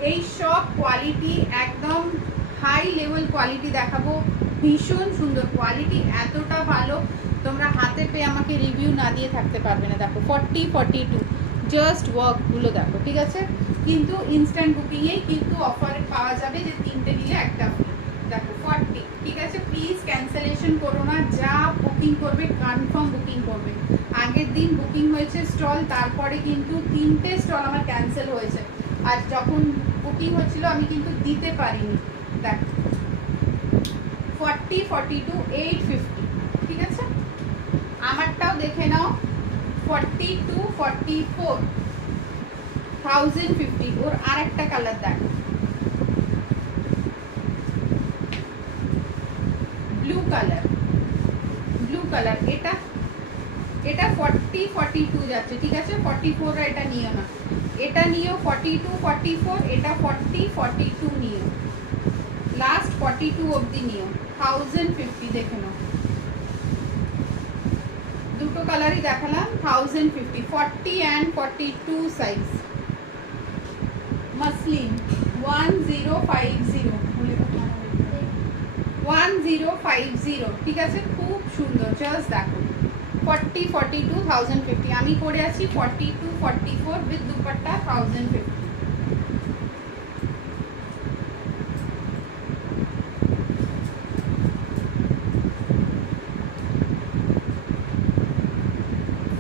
এই সব কোয়ালিটি একদম হাই লেভেল কোয়ালিটি দেখাবো, ভীষণ সুন্দর কোয়ালিটি, এতটা ভালো তোমরা হাতে পেয়ে আমাকে রিভিউ না দিয়ে থাকতে পারবে না। দেখো 40 42 জাস্ট ওয়ার্কগুলো দেখো, ঠিক আছে। কিন্তু ইনস্ট্যান্ট বুকিংয়েই কিন্তু অফারে পাওয়া যাবে যে 3টে নিলে একটা ফ্রি। দেখো 40, ঠিক আছে। প্লিজ ক্যান্সেলেশন করো না, যা বুকিং করবে কনফার্ম বুকিং করবে। আগের দিন বুকিং হয়েছে স্টল, তারপরে কিন্তু 3টে স্টল আমার ক্যান্সেল হয়েছে, আর যখন বুকিং হচ্ছিল আমি কিন্তু দিতে পারিনি। দেখো 40 42 850, ঠিক আছে। আমারটাও দেখে নাও 42 44 1050। ওর আরেকটা কালার দেখো, ব্লু কালার, ব্লু কালার। এটা এটা 40 42 যাচ্ছে, ঠিক আছে 44 এটা নিও না, এটা নিও 42 44, এটা 40 42 নিও, লাস্ট 42 অবধি নিও, 1050 দেখে নাও। দুটো কালারই দেখালাম 1050, 40 and 42 সাইজ, মাসলিন 1050 1050, ঠিক আছে খুব সুন্দর। জাস্ট দেখো 40 42 1050, আমি করে আছি 42 44 with dupatta 1050।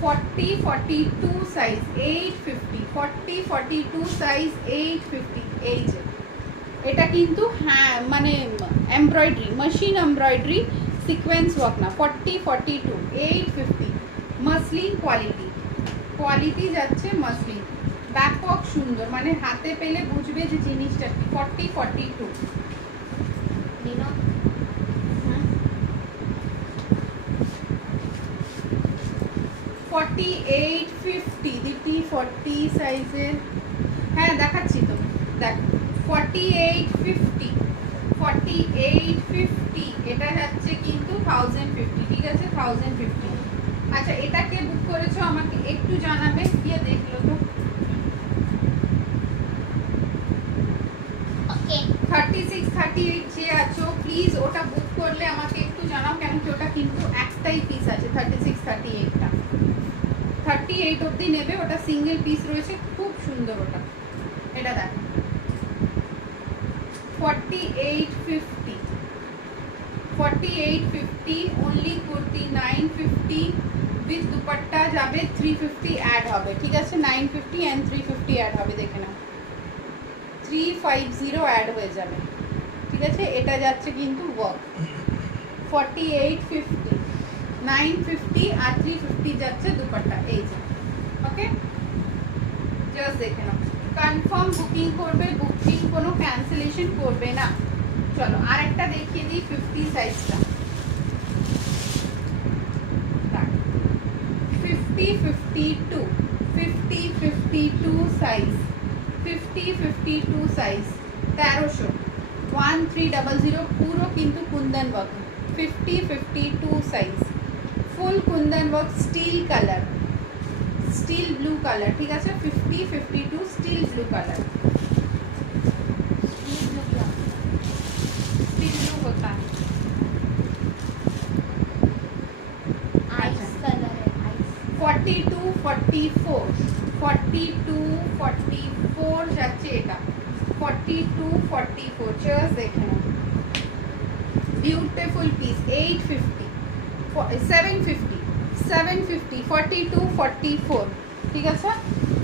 Forty 42 size 850, 40 42 size 850। এই যে এটা কিন্তু হ্যাঁ মানে embroidery, machine embroidery, sequence work না। 40 42 850, মাসলিন কোয়ালিটি, কোয়ালিটি যাচ্ছে মাসলিন, ব্যাক ওয়ার্ক সুন্দর, মানে হাতে পেলে বুঝবে যে জিনিসটা কি। 40 42 নিনো, 48 50 দিদি 40 সাইজের, হ্যাঁ দেখাচ্ছি তো। দেখো 48 50, 48 50 এটা যাচ্ছে কিন্তু 1050, ঠিক আছে 1050। আচ্ছা এটা কে বুক করেছো আমাকে একটু জানাবে, গিয়ে দেখলো তো। ওকে 36 38 যে আছো প্লিজ ওটা বুক করলে আমাকে একটু জানাও, কেন কি ওটা কিন্তু একটাই পিস আছে 36 38টা, 38 অবধি নেবে, ওটা সিঙ্গেল পিস রয়েছে, খুব সুন্দর ওটা। এটা দেখো 48 50, 48 50 অনলি কুর্তি 950 উইথ দুপাট্টা যাবে 350 অ্যাড হবে, ঠিক আছে 950 এন্ড 350 অ্যাড হবে, দেখে নাও 350 অ্যাড হয়ে যাবে, ঠিক আছে। এটা যাচ্ছে কিন্তু ওয়ার্ক 48 50 950 আর 350 যাচ্ছে দুপাট্টা, এই যে ওকে। জাস্ট দেখে নাও, কনফার্ম বুকিং করবে, বুকিং কোনো ক্যান্সেলেশন করবে না। চলো আরেকটা দেখিয়ে দিই 50 সাইজটা, 50 52 50 52 সাইজ, 50 52 সাইজ 1300, 1300 পুরো কিন্তু kundan work, 50-52 size, full kundan work, steel colour, steel blue colour, ঠিক আছে? 50-52 steel blue colour, steel blue होता है। आइस कलर है आइस 42-44 যাচ্ছে এটা, 42-44 জাস্ট দেখে নাও, বিউটিফুল পিস, 850, 750, 42-44, ঠিক আছে?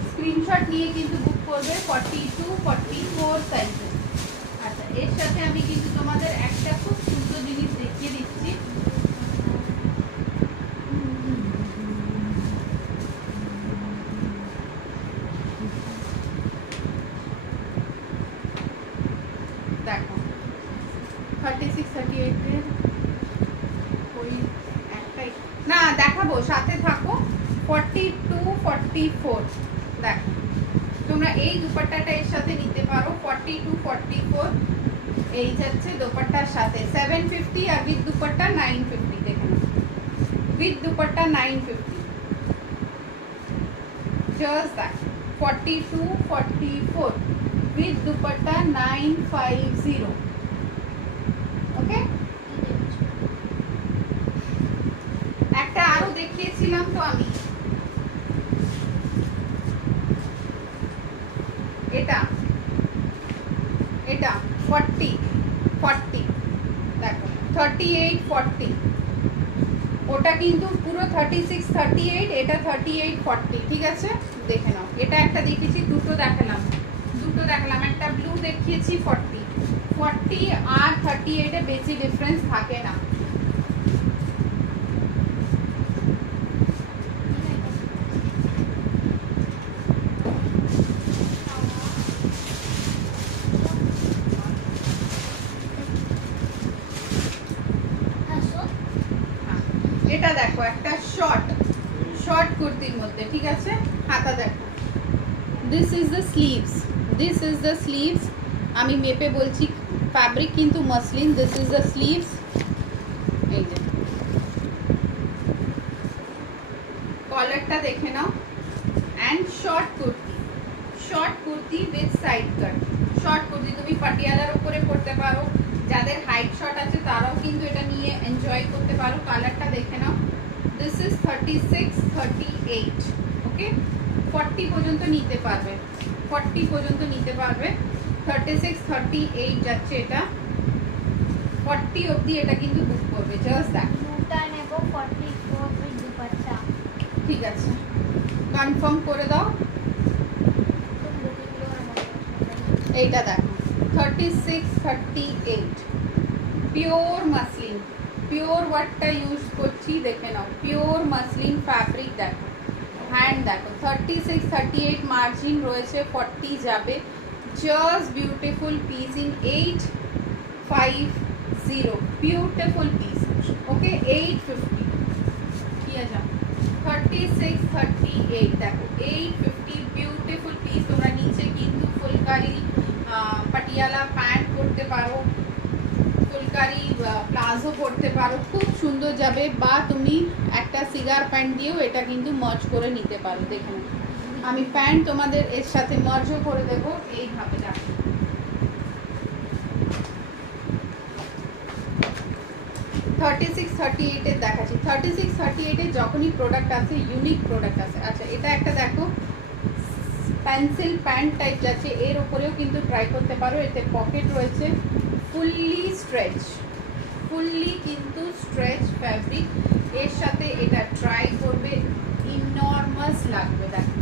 স্ক্রিনশট নিয়ে কিন্তু বুক করবে 42-44 সাইজে। আচ্ছা, এর সাথে আমি কিন্তু তোমাদের একটা খুব সুন্দর জিনিস দেখিয়ে দিচ্ছি। দেখো 36-38 এর ওই একটাই না দেখাবো, সাথে থাকো। 42-44 দেখো, তোমরা এই দুপাট্টাটা এর সাথে নিতে পারো। 42-44 এই যাচ্ছে দুপাট্টার সাথে, 750 আর উইথ দুপাট্টা 950, দেখে নাও, with dupatta 950, just that. 42-44 with dupatta 950, okay? একটা আরো দেখিয়েছিলাম তো আমি, এটা এটা 40 দেখো, 38-40, ওটা কিন্তু পুরো 36-38, এটা 38-40, ঠিক আছে? দেখে নাও, এটা একটা দেখিয়েছি, দুটো দেখালাম, একটা ব্লু দেখিয়েছি 40 আর 38 এ বেশি ডিফারেন্স থাকে না। এটা দেখো একটা শর্ট কুর্তির মধ্যে, ঠিক আছে? হাতা দেখো, দিস ইজ দ্য স্লিভস, আমি মেপে বলছি, ফ্যাব্রিক কিন্তু muslin, this is the sleeves, এই যে কলারটা দেখে নাও, and short kurti with side cut, short kurti তুমি পাটিয়ালার উপরে পরতে পারো, যাদের হাইট শর্ট আছে তারাও কিন্তু এটা নিয়ে এনজয় করতে পারো। কালারটা দেখে নাও, দিস ইজ 36-38, ওকে? 40 পর্যন্ত নিতে পারবে, 36-38 যাচ্ছে এটা, 40 অবধি এটা কিন্তু বুক করবে, জাস্ট দ্যাট। দুটা নেব 44 উইথ দুপাট্টা, ঠিক আছে, কনফার্ম করে দাও। তুমি বুকিংগুলো আমার এইটা দেখো 36-38 পিওর মাসলিন, পিওর ওয়ার্ডটা ইউজ করছি, দেখে নাও, পিওর মাসলিন ফ্যাব্রিক দেখো, হ্যান্ড দেখো, 36-38 মার্জিন রয়েছে, 40 যাবে, just beautiful piece in 850, beautiful piece, okay? 850 কি আছে, 36-38 দেখো, 850 বিউটিফুল পিস। তোমরা নিচে কিন্তু ফুলকারি পাটিয়ালা প্যান্ট পরতে পারো, ফুলকারি প্লাজো পরতে পারো, খুব সুন্দর যাবে, বা তুমি একটা সিগার প্যান্ট দিয়েও এটা কিন্তু মার্জ করে নিতে পারো। দেখুন, আমি প্যান্ট তোমাদের এর সাথে মার্জও করে দেবো, এইভাবে দেখো, 36-38 এর দেখাচ্ছি, 36-38 এর যখনই প্রোডাক্ট আছে, ইউনিক প্রোডাক্ট আছে। আচ্ছা, এটা একটা দেখো, পেন্সিল প্যান্ট টাইপ যাচ্ছে, এর উপরেও কিন্তু ট্রাই করতে পারো, এতে পকেট রয়েছে, ফুললি কিন্তু স্ট্রেচ ফ্যাব্রিক, এর সাথে এটা ট্রাই করবে, ইনর্মাস লাগবে, দেখো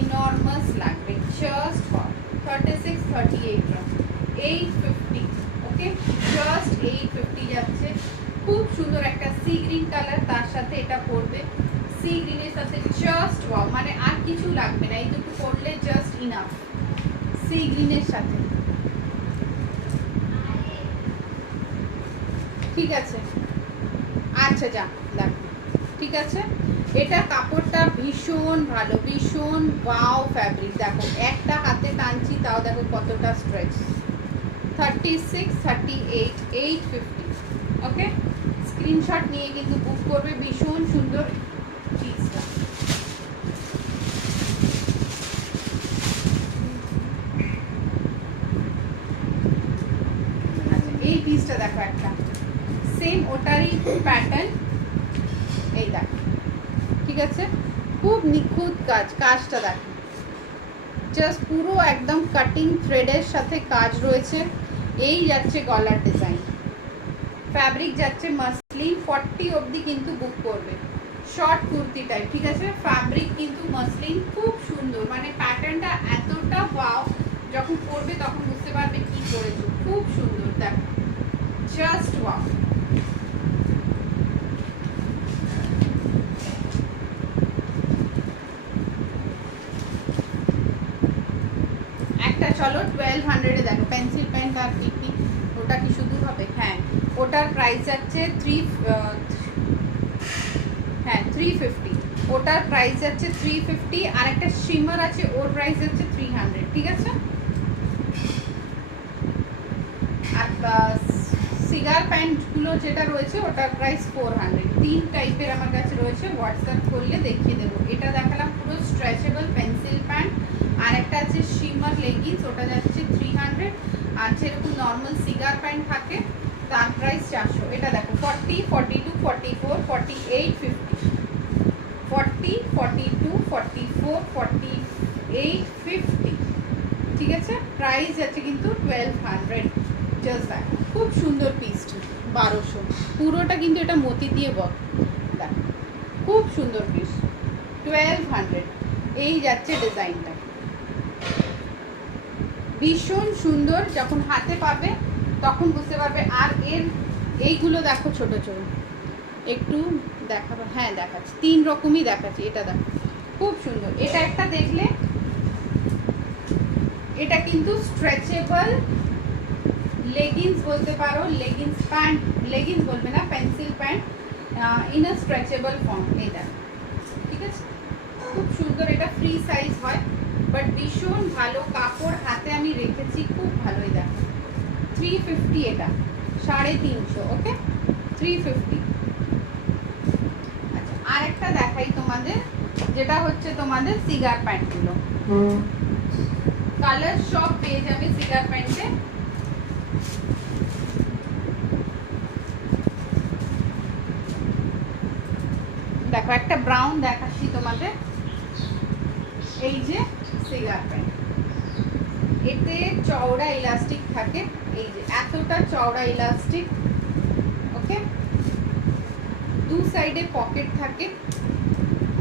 ইনর্মাস লাগবে, জাস্ট ফর 36-38 850, ওকে? জাস্ট 850 যাচ্ছে, খুব সুন্দর একটা সি গ্রিন কালার, তার সাথে এটা পরবে, সি গ্রিনের সাথে জাস্ট ওয়াও, মানে আর কিছু লাগবে না, এই দুটো পরলে জাস্ট ইনাফ, সি গ্রিনের সাথে, ঠিক আছে? আচ্ছা, যা দেখো, ঠিক আছে? এটা কাপড়টা ভীষণ ভালো, ভীষণ ওয়াও ফ্যাব্রিক, দেখো একটা হাতে টানছি তাও দেখো কতটা স্ট্রেচ, 36-38 850, ওকে, স্ক্রিনশট নিয়ে কিন্তু বুক করবে। ভীষণ সুন্দর পিসটা। আচ্ছা, এই পিসটা দেখো, একটা সেম ওটারই প্যাটার্ন, এই দেখো, ঠিক আছে, খুব নিখুঁত কাজ। কাজটা দেখো, জাস্ট পুরো একদম কাটিং থ্রেডের সাথে কাজ রয়েছে। এই যাচ্ছে গলার ডিজাইন, ফ্যাব্রিক যাচ্ছে মাসলিন, 40 অবধি কিন্তু বুক করবে। শর্ট কুর্তি টাইপ, ঠিক আছে, ফ্যাব্রিক কিন্তু মাসলিন, খুব সুন্দর, মানে প্যাটার্নটা এতটা ওয়াও, যখন পরবে তখন বুঝতে পারবে কি করেছো। খুব সুন্দর, দেখো, জাস্ট ওয়াও। একটা চলো 1200-এ দেখো, পেন্সিল প্যান্ট আর পিপি, ওটা কি শুধু হবে? হ্যাঁ, ওটার প্রাইস যাচ্ছে 350। ওটার প্রাইস যাচ্ছে 350। আর একটা শিমার আছে, ওর প্রাইস যাচ্ছে 300, ঠিক আছে। আর সিগার প্যান্টগুলো যেটা রয়েছে ওটার প্রাইস 400। 3 টাইপের আমার কাছে রয়েছে, হোয়াটসঅ্যাপ করলে দেখিয়ে দেবো। এটা দেখালাম পুরো স্ট্রেচেবল পেন্সিল প্যান্ট। আর একটা আছে শিমার লেগিংস, ওটা যাচ্ছে 300। আর যেরকম নর্মাল সিগার প্যান্ট থাকে তার প্রাইস 400। এটা দেখো, 40, 42, 44, 48, 50, 40, 42, 44, 48, 50, ঠিক আছে। প্রাইস আছে কিন্তু 1200। জাস্ট দেখো, খুব সুন্দর পিসটা, 1200। পুরোটা কিন্তু এটা মতি দিয়ে বক, দেখো, খুব সুন্দর পিস, 1200। এই যাচ্ছে ডিজাইনটা, ভীষণ সুন্দর। যখন হাতে পাবে তখন বুঝতে পারবে। আর এর এইগুলো দেখো, ছোট ছোট, একটু দেখাবো, হ্যাঁ দেখাচ্ছি, 3 রকমই দেখাচ্ছি। এটা দেখো, খুব সুন্দর। এটা একটা দেখলে, এটা কিন্তু স্ট্রেচেবল লেগিংস বলতে পারো, লেগিংস প্যান্ট, লেগিংস বলবে না, pencil pant in a stretchable form. এটা ঠিক আছে, খুব সুন্দর। এটা ফ্রি সাইজ হয়, বাট ভীষণ ভালো কাপড়। হাতে আমি রেখেছি, খুব ভালো। এটা 350, এটা 350, ওকে, 350। আচ্ছা, আর একটা দেখাই তোমাদের, যেটা হচ্ছে তোমাদের সিগার প্যান্টগুলো। কালার সব পেয়ে যাবে সিগার প্যান্টে। দেখো, একটা ব্রাউন দেখাচ্ছি তোমাদের, এই যে সিগার প্যান্ট, এতে চওড়া ইলাস্টিক থাকে, এই যে এতটা চওড়া ইলাস্টিক, ওকে, দু সাইডে পকেট থাকে।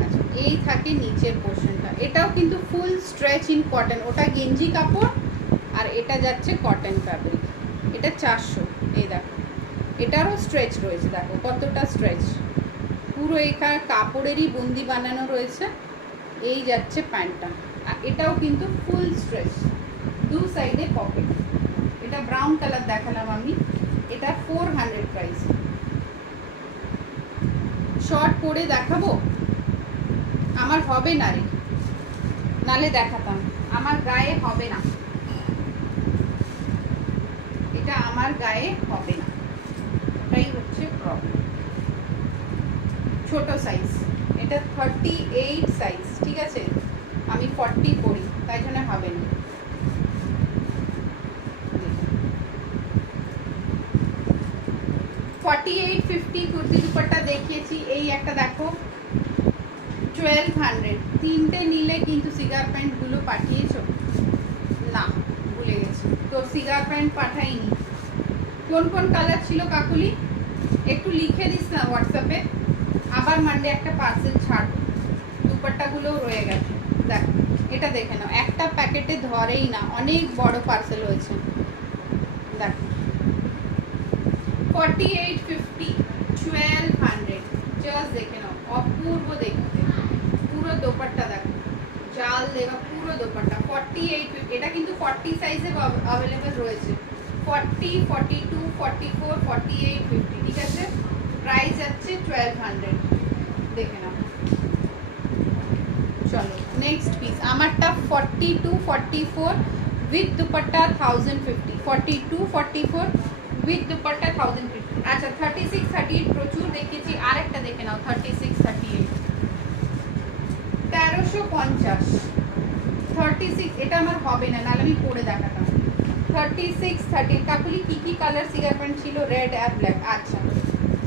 আচ্ছা, এই থাকে নিচের পোর্শনটা। এটাও কিন্তু ফুল স্ট্রেচ ইন কটন, ওটা গেঞ্জি কাপড় আর এটা যাচ্ছে কটন ফ্যাব্রিক। এটা 400। এই দেখো, এটারও স্ট্রেচ রয়েছে, দেখো কতটা স্ট্রেচ, পুরো এখানে কাপড়েরই বন্দি বানানো রয়েছে। এই যাচ্ছে প্যান্টটা, আর এটাও কিন্তু ফুল স্ট্রেচ, দু সাইডে পকেট। এটা ব্রাউন কালার দেখালাম আমি, এটা 400 প্রাইস। শর্ট পরে দেখাবো, আমার হবে না রে, নালে দেখাতাম, আমার গায়ে হবে না, এটা আমার গায়ে হবে না, এটাই হচ্ছে প্রবলেম। ছোট সাইজ, এটা 38 সাইজ, ঠিক আছে, আমি 40 পরি, তাই জন্য হবে না। 48, 50 কুর্তি দুপাট্টা দেখিয়েছি। এই একটা দেখো, 1200। 3টে নিলে কিন্তু সিগার প্যান্ট গুলো পাঠিয়েছো না, ভুলে গেছি তো, সিগার প্যান্ট পাঠাইনি। কোন কোন কালার ছিল কাকুলি, একটু লিখে দিস না হোয়াটসঅ্যাপে, আবার মানডে একটা পার্সেল ছাড়। দুপাট্টাগুলো রয়ে গেছে, দেখো, এটা দেখে নাও, একটা প্যাকেটে ধরেই না, অনেক বড় পার্সেল হয়েছে। দেখো, 48, 50, 1200, জাস্ট দেখে নাও, অপূর্ব দেখতে। পুরো দোপাট্টা দেখো, জাল দেওয়া পুরো দোপাট্টা। 48, 50, এটা কিন্তু 40 সাইজে অ্যাভেলেবেল রয়েছে, 40, 42, 44, 48, 50, ঠিক আছে। প্রাইস যাচ্ছে 1200, দেখে নাও। চলো নেক্সট পিস, আমারটা 42, 44 উইথ দুপাট্টা 1050, 42, 44 উইথ দুপাট্টা 1050। আচ্ছা 36 38 প্রচুর দেখেছি, আরেকটা দেখে নাও 36 38 1350 36 এটা আমার হবে না, নাহলে আমি পরে দেখাতাম। 36 30 কাকুলি কি কি কালার সিগার প্যান্ট ছিল? রেড আর ব্ল্যাক। আচ্ছা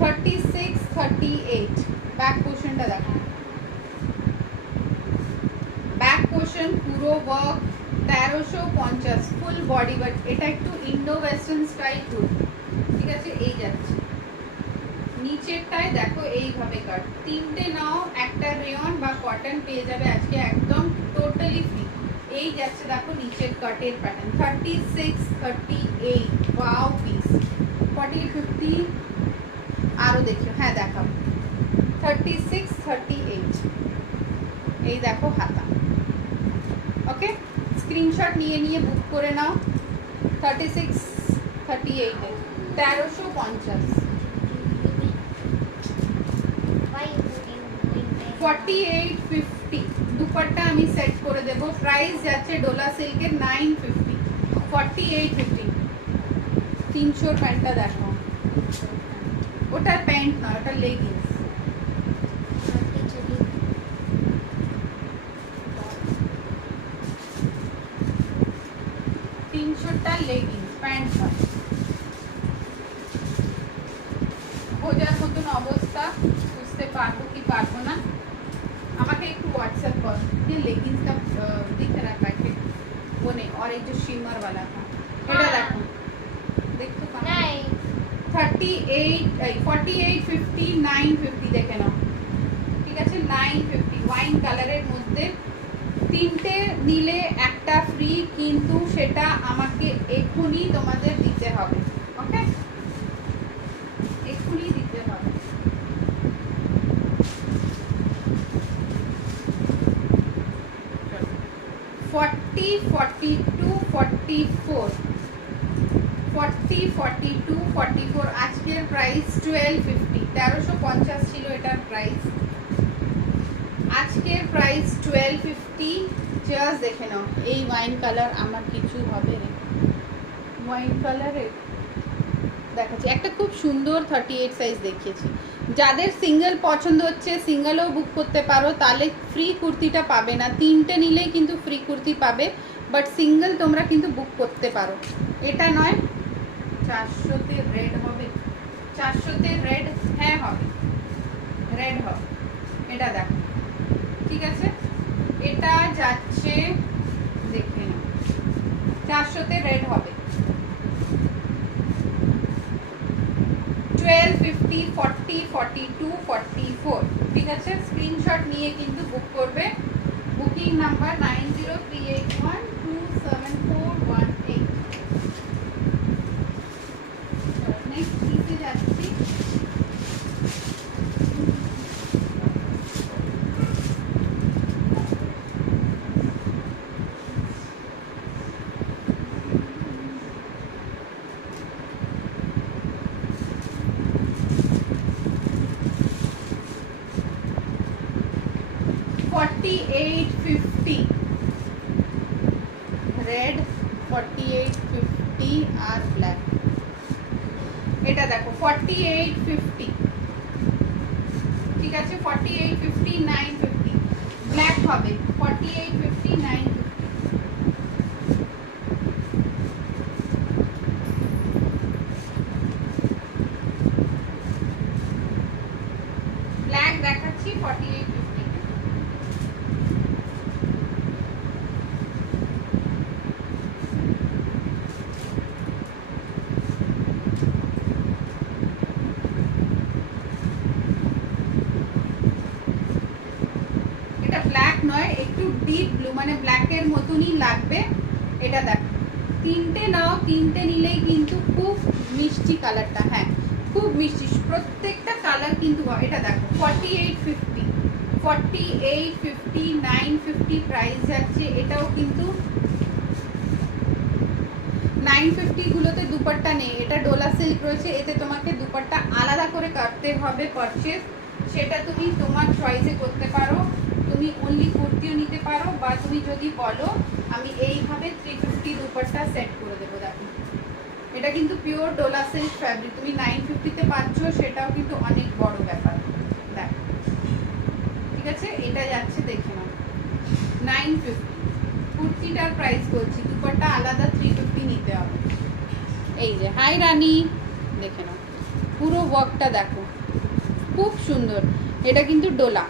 36 38 ব্যাক পোর্শনটা দেখো, ব্যাক পোর্শন পুরো ওয়ার্ক 1350 ফুল বডি, বাট এটা একটু ইন্ডো ওয়েস্টার্ন স্টাইল কুর্তি, ঠিক আছে? এই যাচ্ছে নিচেরটায় দেখো এইভাবে কাট, তিনটে নাও, একটা রেয়ন বা কটন পেয়ে যাবে আজকে একদম টোটালি ফ্রি। এই যাচ্ছে দেখো নিচের কাটের প্যাটার্ন 36 38 ওয়াও পিস 40 50 আরো দেখো, হ্যাঁ দেখাবো 36 38 এই দেখো হাতা। ওকে, স্ক্রিনশট নিয়ে নিয়ে বুক করে নাও। 36 38 1350 Why you putting doing this? 48 50 dupatta আমি সেট করে দেব, প্রাইস যাচ্ছে ডোলা সিল্কের 950 48 50 300 প্যান্টটা দেখো, ওটা প্যান্ট না, ওটা লেগিংস। তিনশোটা লেগিংস, প্যান্ট না। খোঁজার মতন অবস্থা, বুঝতে পারবো কি পারবো না, আমাকে একটু व्हाट्सएप कर ये लेगिंग्स का दिख रहा है पैकेट वो नहीं, और एक जो शिमर वाला था এটা দেখো, দেখো नहीं 38 48 50 950 দেখে নাও, ঠিক আছে? 950 ওয়াইন কালারের মধ্যে তিনটে নিলে একটা ফ্রি, কিন্তু সেটা আমাকে এক্ষুনি তোমাদের দিতে হবে। ওকে, এক্ষুনি দিতে হবে। ফর্টি 42 44 40 42 44 আজকের প্রাইস 1250 1350 ছিল এটার প্রাইস, আজকের প্রাইস 1250। জাস্ট দেখে নাও এই ওয়াইন কালার, আমার কিছু হবে না ওয়াইন কালারে দেখাচ্ছি, একটা খুব সুন্দর 38 সাইজ দেখিয়েছি। যাদের সিঙ্গেল পছন্দ হচ্ছে সিঙ্গেলও বুক করতে পারো, তাহলে ফ্রি কুর্তিটা পাবে না, তিনটে নিলেই কিন্তু ফ্রি কুর্তি পাবে, বাট সিঙ্গেল তোমরা কিন্তু বুক করতে পারো। এটা নয় 400তে রেড হবে, 400তে রেড, হ্যাঁ হবে, রেড হবে, এটা দেখো, ঠিক আছে? এটা যাচ্ছে দেখে নাও, 400তে রেড হবে 1250 40 42 44, ঠিক আছে? স্ক্রিনশট নিয়ে কিন্তু বুক করবে। Booking number 9038127418। নেক্সট পিসে যাচ্ছি, রেড 4850 আর ব্ল্যাক, এটা দেখো 4850, ঠিক আছে? 4850 950 ব্ল্যাক হবে 4850 950। ব্ল্যাক দেখাচ্ছি 4850। এটা ব্ল্যাক নয়, একটু ডিপ ব্লু, মানে ব্ল্যাকের মতনই লাগবে। এটা দেখো, তিনটে নাও, তিনটে নিলেই কিন্তু খুব মিষ্টি কালারটা, হ্যাঁ খুব মিষ্টি, প্রত্যেকটা কালার কিন্তু। এটা দেখো 4850 4850 950 প্রাইস যাচ্ছে, এটাও কিন্তু 950 গুলোতে দুপাট্টা নেই, এটা ডোলা সিল্ক রয়েছে, এতে তোমাকে দুপাট্টা আলাদা করে কাটতে হবে পারচেজ, সেটা তুমি তোমার চয়েসে করতে পারো। তুমি অনলি কুর্তিও নিতে পারো, বা তুমি যদি বলো আমি এইভাবে 350 দুপাট্টা সেট করে দেবো। দেখো এটা কিন্তু পিওর ডোলা সিল্ক ফ্যাব্রিক, তুমি 950-তে পাচ্ছ, সেটাও কিন্তু অনেক বড় ব্যাপার। দেখ, ঠিক আছে, এটা যাচ্ছে দেখে নাও 950। কুর্তিটার প্রাইস বলছি, দুপাট্টা আলাদা 350 নিতে হবে। এই যে হাই রানী, দেখে নাও পুরো ওয়ার্কটা দেখো, খুব সুন্দর। এটা কিন্তু ডোলা,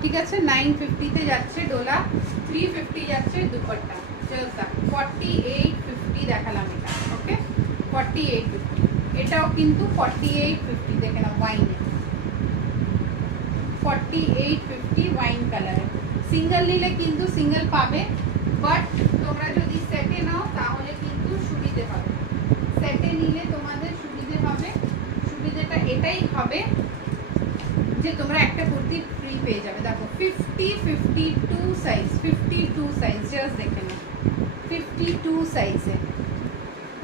ঠিক আছে, 950-তে যাচ্ছে ডোলা, 350 যাচ্ছে দুপাট্টা। জাস্ট দেখো 4850 দেখালাম এটা, ওকে 4850। এটাও কিন্তু 4850, দেখে নাও ওয়াইনে 4850 ওয়াইন কালারে। সিঙ্গেল নিলে কিন্তু সিঙ্গেল পাবে, বাট তোমরা যদি সেটে নাও তাহলে কিন্তু সুবিধে হবে। সেটে নিলে তোমাদের সুবিধে হবে, সুবিধেটা এটাই হবে যে তোমরা একটা কুর্তি ফ্রি পেয়ে যাবে। দেখো 52 সাইজ, 52 সাইজ, জাস্ট দেখে নাও 52 সাইজে,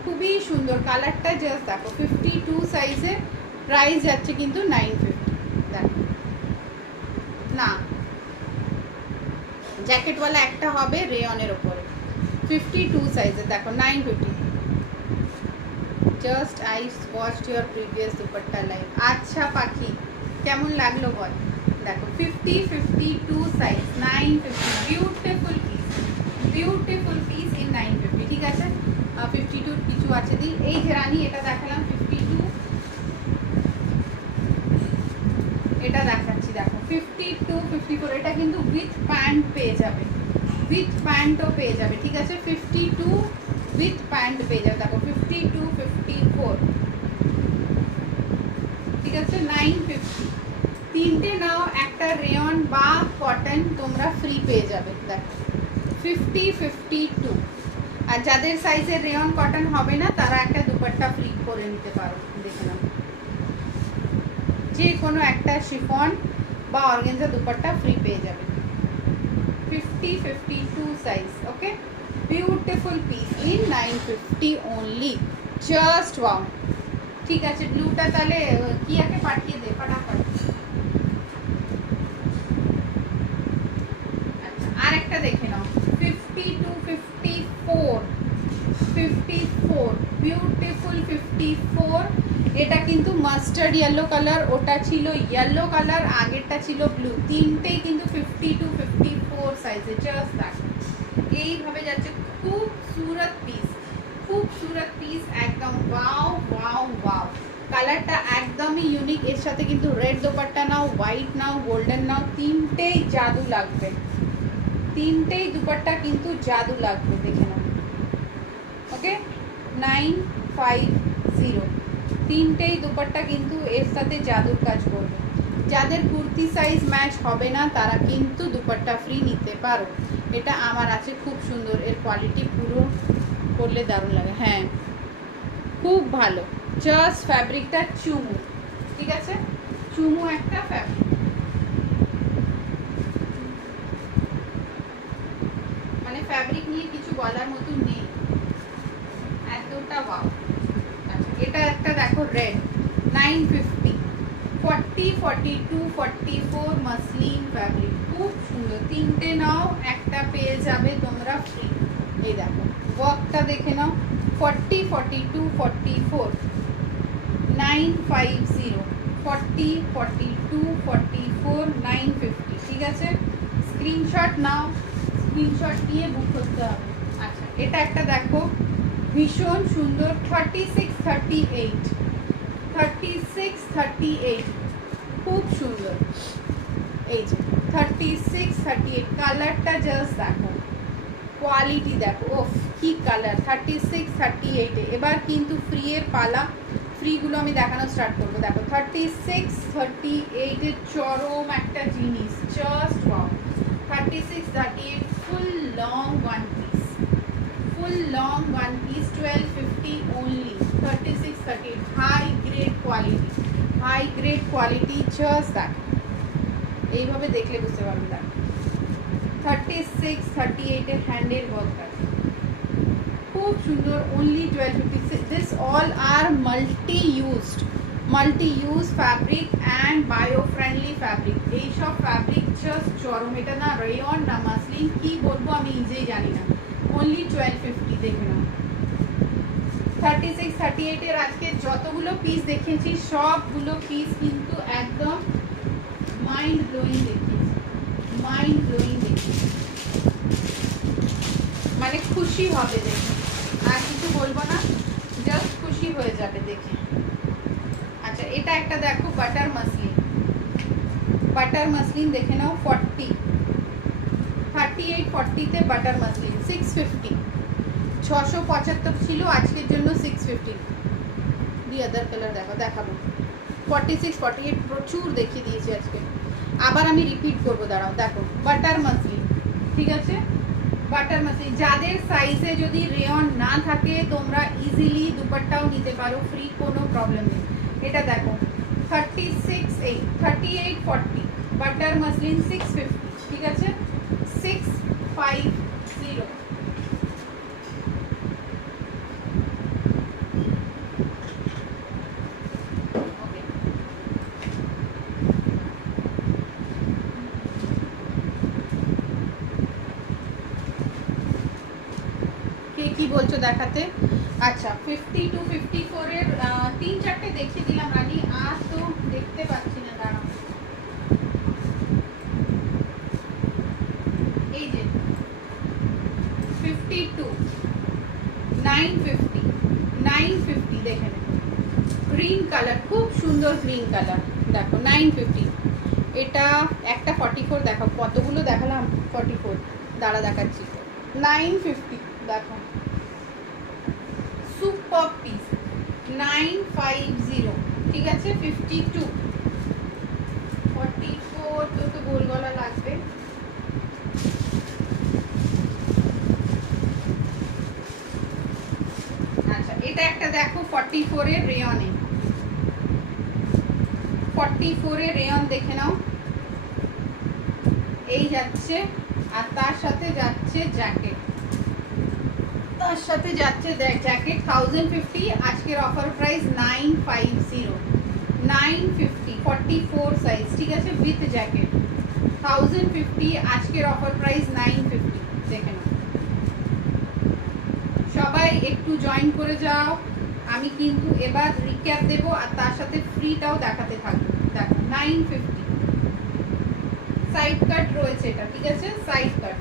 খুবই সুন্দর কালারটা, জাস্ট দেখো 52 সাইজে। প্রাইস যাচ্ছে কিন্তু 950। দেখো না, জ্যাকেটওয়ালা একটা হবে রেয়নের ওপরে, 52 সাইজে, দেখো 950। Just I watched your previous dupatta live. আচ্ছা পাখি, কেমন লাগলো বল? দেখো 52 size, 950, beautiful piece, beautiful piece in 950, ঠিক আছে। 52 কিছু আছে দি, এই যে রানী এটা দেখালাম 52, এটা দেখাচ্ছি দেখো 52 54। এটা কিন্তু উইথ প্যান্ট পেয়ে যাবে, উইথ প্যান্টও পেয়ে যাবে, ঠিক আছে। 52 উইথ প্যান্ট পেয়ে যাবে, দেখো 52 54, ঠিক আছে 950। তিনটে নাও, একটা রেয়ন বা কটন তোমরা ফ্রি পেয়ে যাবে। দেখো 52। আর যাদের সাইজের রেয়ন কটন হবে না তারা একটা দুপাট্টা ফ্রি করে নিতে পারো, দেখে নাও যে কোনো একটা শিফন বা অর্গানজা দুপাট্টা ফ্রি পেয়ে যাবে। 52 size, okay, beautiful piece in 950 only, just wow. ঠিক আছে, ব্লুটা তাহলে কিয়াকে পাঠিয়ে দে ফটাফট। আচ্ছা, আর একটা দেখে নাও 54 বিউটিফুল 54। এটা কিন্তু মাস্টার্ড ইয়েলো কালার, ওটা ছিল ইয়েলো কালার, আগেরটা ছিল ব্লু, তিনটেই কিন্তু 52 54 সাইজে। জাস্ট দেখো এইভাবে যাচ্ছে, খুব সুরত পিস, খুব সুরত পিস, একদম ওয়াও ওয়াও ওয়াও। কালারটা একদমই ইউনিক, এর সাথে কিন্তু রেড দোপাট্টা নাও, হোয়াইট নাও, গোল্ডেন নাও, তিনটেই জাদু লাগবে, তিনটেই দুপাট্টা কিন্তু জাদু লাগবে, দেখে নাও, ওকে 950। তিনটেই দুপাট্টা কিন্তু এর সাথে জাদুর কাজ করবে। যাদের কুর্তি সাইজ ম্যাচ হবে না তারা কিন্তু দুপাট্টা ফ্রি নিতে পারো। এটা আমার আছে, খুব সুন্দর, এর কোয়ালিটি পুরো করলে দারুণ লাগে, হ্যাঁ খুব ভালো। জাস্ট ফ্যাব্রিকটা চুমু, ঠিক আছে, চুমু একটা ফ্যাব্রিক, মানে ফ্যাব্রিক নিয়ে কিছু বলার মতো নেই, এতটা ওয়াও। আচ্ছা, এটা একটা দেখো রেড, 950, 40 42 44 মাসলিন ফ্যাব্রিক, খুব সুন্দর। তিনটে নাও, একটা পেয়ে যাবে তোমরা ফ্রি। এই দেখো ওয়ার্কটা দেখে নাও, 40 42 44 950, 40 42 44 950, ঠিক আছে। স্ক্রিনশট নাও, স্ক্রিনশট নিয়ে বুক করতে হবে। আচ্ছা, এটা একটা দেখো ভীষণ সুন্দর, 36 38, খুব সুন্দর। এই যে 36 38, কালারটা জাস্ট দেখো, কোয়ালিটি দেখো, ওফ কি কালার। 36 38 এবার কিন্তু ফ্রি এর পালা, ফ্রিগুলো আমি দেখানো স্টার্ট করবো। দেখো 36 38 এর চরম একটা জিনিস, just wow. 36 38 full long one piece, full long one piece, 1250 only, 36 38, high grade quality, high grade quality, just that এইভাবে দেখলে বুঝতে পারবে। দেখ 36 38 এর হ্যান্ডের ওয়ার্ক আছে, খুব সুন্দর, only 1250। this all are multi use fabric and bio friendly fabric। এই সব ফ্যাব্রিক জাস্ট চরম, এটা না রেয়ন না মাসলিন, কি বলবো আমি নিজেই জানি না। only 1250, দেখে নাও 36 38 এর আজকে যতগুলো পিস দেখিয়েছি সবগুলো পিস কিন্তু একদম মাইন্ড ব্লোয়িং দেখিয়েছি, মাইন্ড ব্লোয়িং দেখিয়েছি, মানে খুশি হবে দেখে, আর কিছু বলবো না, জাস্ট খুশি হয়ে যাবে দেখে। আচ্ছা এটা একটা দেখো বাটার মাসলিন, বাটার মাসলিন দেখে নাও 40 38 40 তে বাটার মাসলিন 650, 675 ছিল, আজকের জন্য 650। দি আদার কালার দেখাবো 46 48 প্রচুর দেখিয়ে দিয়েছি আজকে, আবার আমি রিপিট করবো, দাঁড়াও দেখো বাটার মাসলিন, ঠিক আছে বাটার মাসলিন। যাদের সাইজে যদি রেয়ন না থাকে তোমরা ইজিলি দুপাট্টাও নিতে পারো, ফ্রি, কোনো প্রবলেম নেই। এটা দেখো 36 8 38 40 বাটার মাসলিন 650, ঠিক আছে 650। কি বলছো দেখাতে? আচ্ছা 50 টু 54 এর 3-4টে দেখিয়ে দিলাম রানী, আর তো দেখতে পাচ্ছি না, দাঁড়াও। এই যে 52 950 950 দেখে নেব, গ্রিন কালার, খুব সুন্দর গ্রিন কালার, দেখো 950। এটা একটা 44 দেখো, কতগুলো দেখালাম 44, দাঁড়া দেখাচ্ছি 950, দেখো সুপার পিস 950, ঠিক আছে 52 44 তো গোল গলা লাগবে। আচ্ছা এটা একটা দেখো 44 এর রেয়নে, 44 এর রেয়ন দেখে নাও, এই যাচ্ছে, আর তার সাথে যাচ্ছে জ্যাকেট, তার সাথে যাচ্ছে জ্যাকেট 1050, আজকের অফার প্রাইস 950 950 44 সাইজ, ঠিক আছে উইথ জ্যাকেট 1050, আজকের অফার প্রাইস 950। দেখে নাও, সবাই একটু জয়েন করে যাও, আমি কিন্তু এবার রিক্যাপ দেবো আর তার সাথে ফ্রিটাও দেখাতে থাকবো। দেখো 950, সাইড কাট রয়েছে এটা, ঠিক আছে সাইড কাট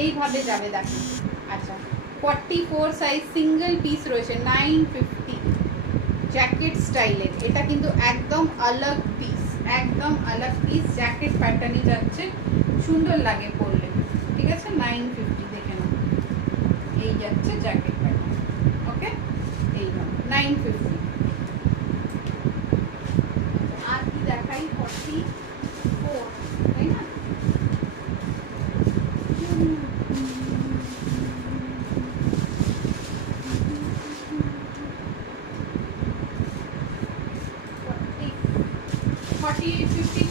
এইভাবে যাবে, দেখো। আচ্ছা 44 সাইজ সিঙ্গেল পিস রয়েছে 950, জ্যাকেট স্টাইলের, এটা কিন্তু একদম আলাগ পিস, একদম আলাগ পিস, জ্যাকেট প্যাটার্নে যাচ্ছে, সুন্দর লাগে পরলে, ঠিক আছে 950। দেখে নাও এই যাচ্ছে জ্যাকেট প্যাটার্ন, ওকে এই 950। আর কি দেখাই 44, তাই না?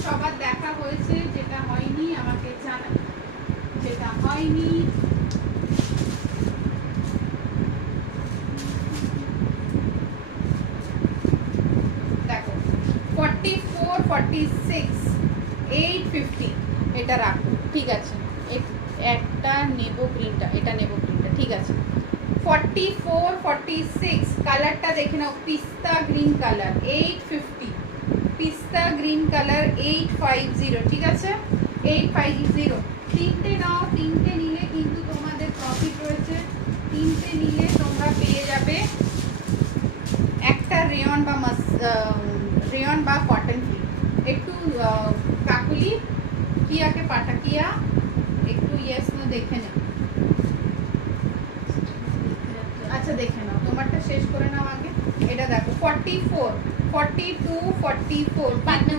সবার দেখা হয়েছে, যেটা হয়নি আমাকে জানান, যেটা হয়নি দেখো 44 46 850, এটা রাখো, ঠিক আছে একটা নেবো গ্রিনটা, এটা নেবো গ্রিনটা, ঠিক আছে 44 46 কালারটা দেখে নাও, পিস্তা গ্রিন কালার 850, পিস্তা গ্রিন কালার 850, ঠিক আছে 850। তিনটে নাও, তিনটে নিলে কিন্তু তোমাদের প্রফিট রয়েছে, তিনটে নিলে তোমরা পেয়ে যাবে একটা রেয়ন বা রেয়ন বা কটন ফ্রি। একটু কাকুলি কিয়াকে পাঠা, কিয়া একটু ইয়েস নো দেখে নে, আচ্ছা দেখে নাও, তোমারটা শেষ করে নাও আগে। এটা দেখো 44 42 44 পাট্টা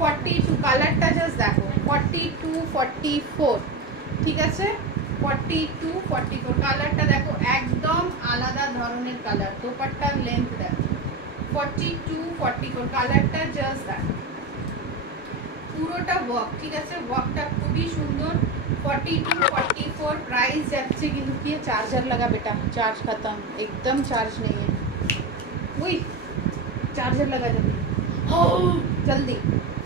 42, কালারটা জাস্ট দেখো 42 44, ঠিক আছে 42 44, কালারটা দেখো একদম আলাদা ধরনের কালার, দোপাট্টার লেন্থ দেখো 42 44, কালারটা জাস্ট দেখো, পুরোটা ওয়ার্ক, ঠিক আছে ওয়ার্কটা খুবই সুন্দর। 42 44 प्राइस যাচ্ছে, কিন্তু কি চার্জার লাগা बेटा, चार्ज खत्म एकदम चार्ज नहीं है, वही चार्जर लगा जल्दी जल्दी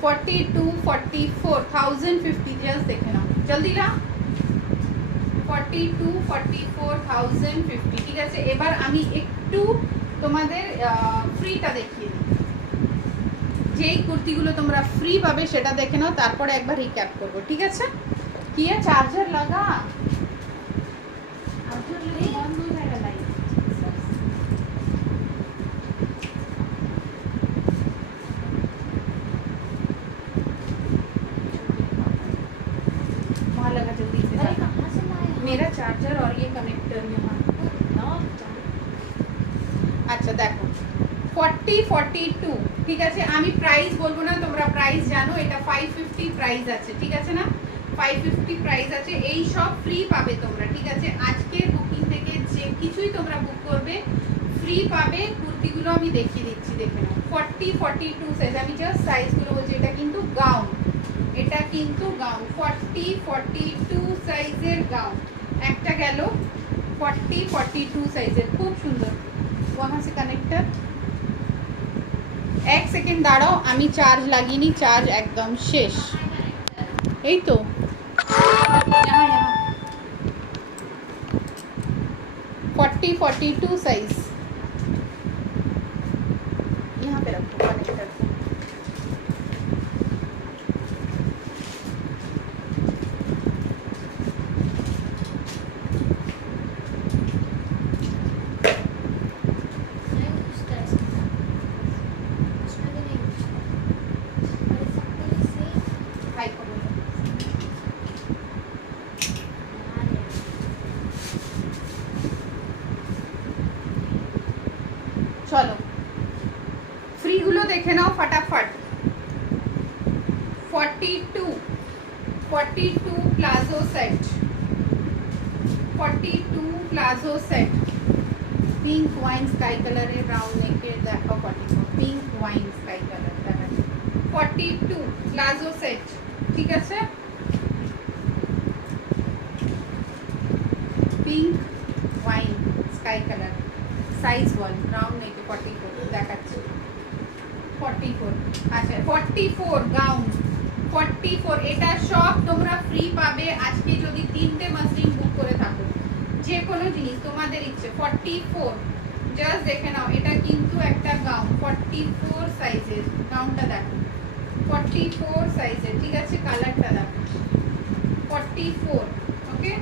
42 44 1050 जस्ट देखे ना जल्दी ला 42 44,050 ঠিক আছে। এবার আমি একটু তোমাদের ফ্রিটা দেখিয়ে দিই, যেই কুর্তিগুলো তোমরা ফ্রি পাবে সেটা দেখে নাও, তারপরে একবার রিক্যাপ করবো, ঠিক আছে। কি চার্জার লাগা, বন্ধ হয়ে যাবে লাইট। वहाँ लगा जल्दी से। अरे कहाँ से लाए हैं? मेरा चार्जर और ये कनेक्टर यहाँ। আচ্ছা দেখো 40 42 ঠিক আছে। আমি প্রাইস বলবো না, তোমরা প্রাইস জানো, এটা 550 প্রাইস আছে, ঠিক আছে না, 550 প্রাইস আছে। এই সব ফ্রি পাবে তোমরা, ঠিক আছে। আজকের বুকিং থেকে যে কিছুই তোমরা বুক করবে ফ্রি পাবে। কুর্তিগুলো আমি দেখিয়ে দিচ্ছি, দেখে নাও। 40 42 সাইজ, আমি জাস্ট সাইজগুলো বলছি। এটা কিন্তু গাউন, এটা কিন্তু গাউন 40 42 সাইজের গাউন। একটা গেল 40 42 সাইজের, খুব সুন্দর। वहाँ से कनेक्टर, एक सेकेंड दाঁড়াও, আমি চার্জ লাগিনি, চার্জ একদম শেষ। এই তো यहाँ यहाँ 40 42 साइज, यहाँ पे रखो कनेक्टर को। नहीं घुसता है इसमें। उसमें भी नहीं घुसता। अरे सबको इसे भाई को बोलो। मार ले। চলো ফ্রিগুলো দেখে নাও ফটাফট। 42 palazzo set, 42 palazzo set, pink wine sky কালারের রাউন্ড নেকের দেখো। 44 পিঙ্ক ওয়াইন স্কাই কালার দেখা, 42 প্লাজো সেট, ঠিক আছে। Pink wine sky colour, size বল, রাউন্ড নেকে 44 দেখাচ্ছে। 44 আচ্ছা 44 গাউন 44, এটা সব তোমরা ফ্রি পাবে আজকে যদি তিনটে মাসলিন বুক করে থাকো। যে কোনো জিনিস তোমাদের ইচ্ছে। 44 জাস্ট দেখে নাও, এটা কিন্তু একটা গাউন 44 সাইজের। গাউনটা দেখো 44 সাইজের, ঠিক আছে। কালারটা দেখো 44, ওকে।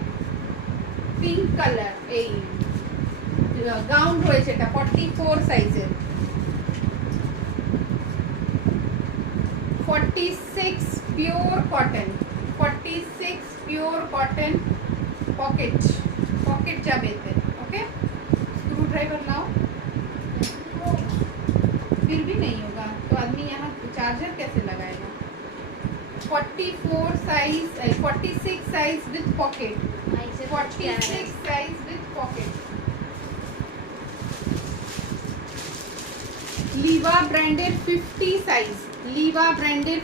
পিঙ্ক কালার, এই গাউন রয়েছে, এটা 44 সাইজের। 46 pure cotton, 46 pure cotton, pocket pocket जाবে এতে, ओके। स्क्रू ड्राइवर लाओ, फिर भी नहीं होगा तो आदमी यहाँ चार्जर कैसे लगाएगा। 44 size 46 size with pocket, 46 size with pocket. लीवा branded 50 size, लीवा branded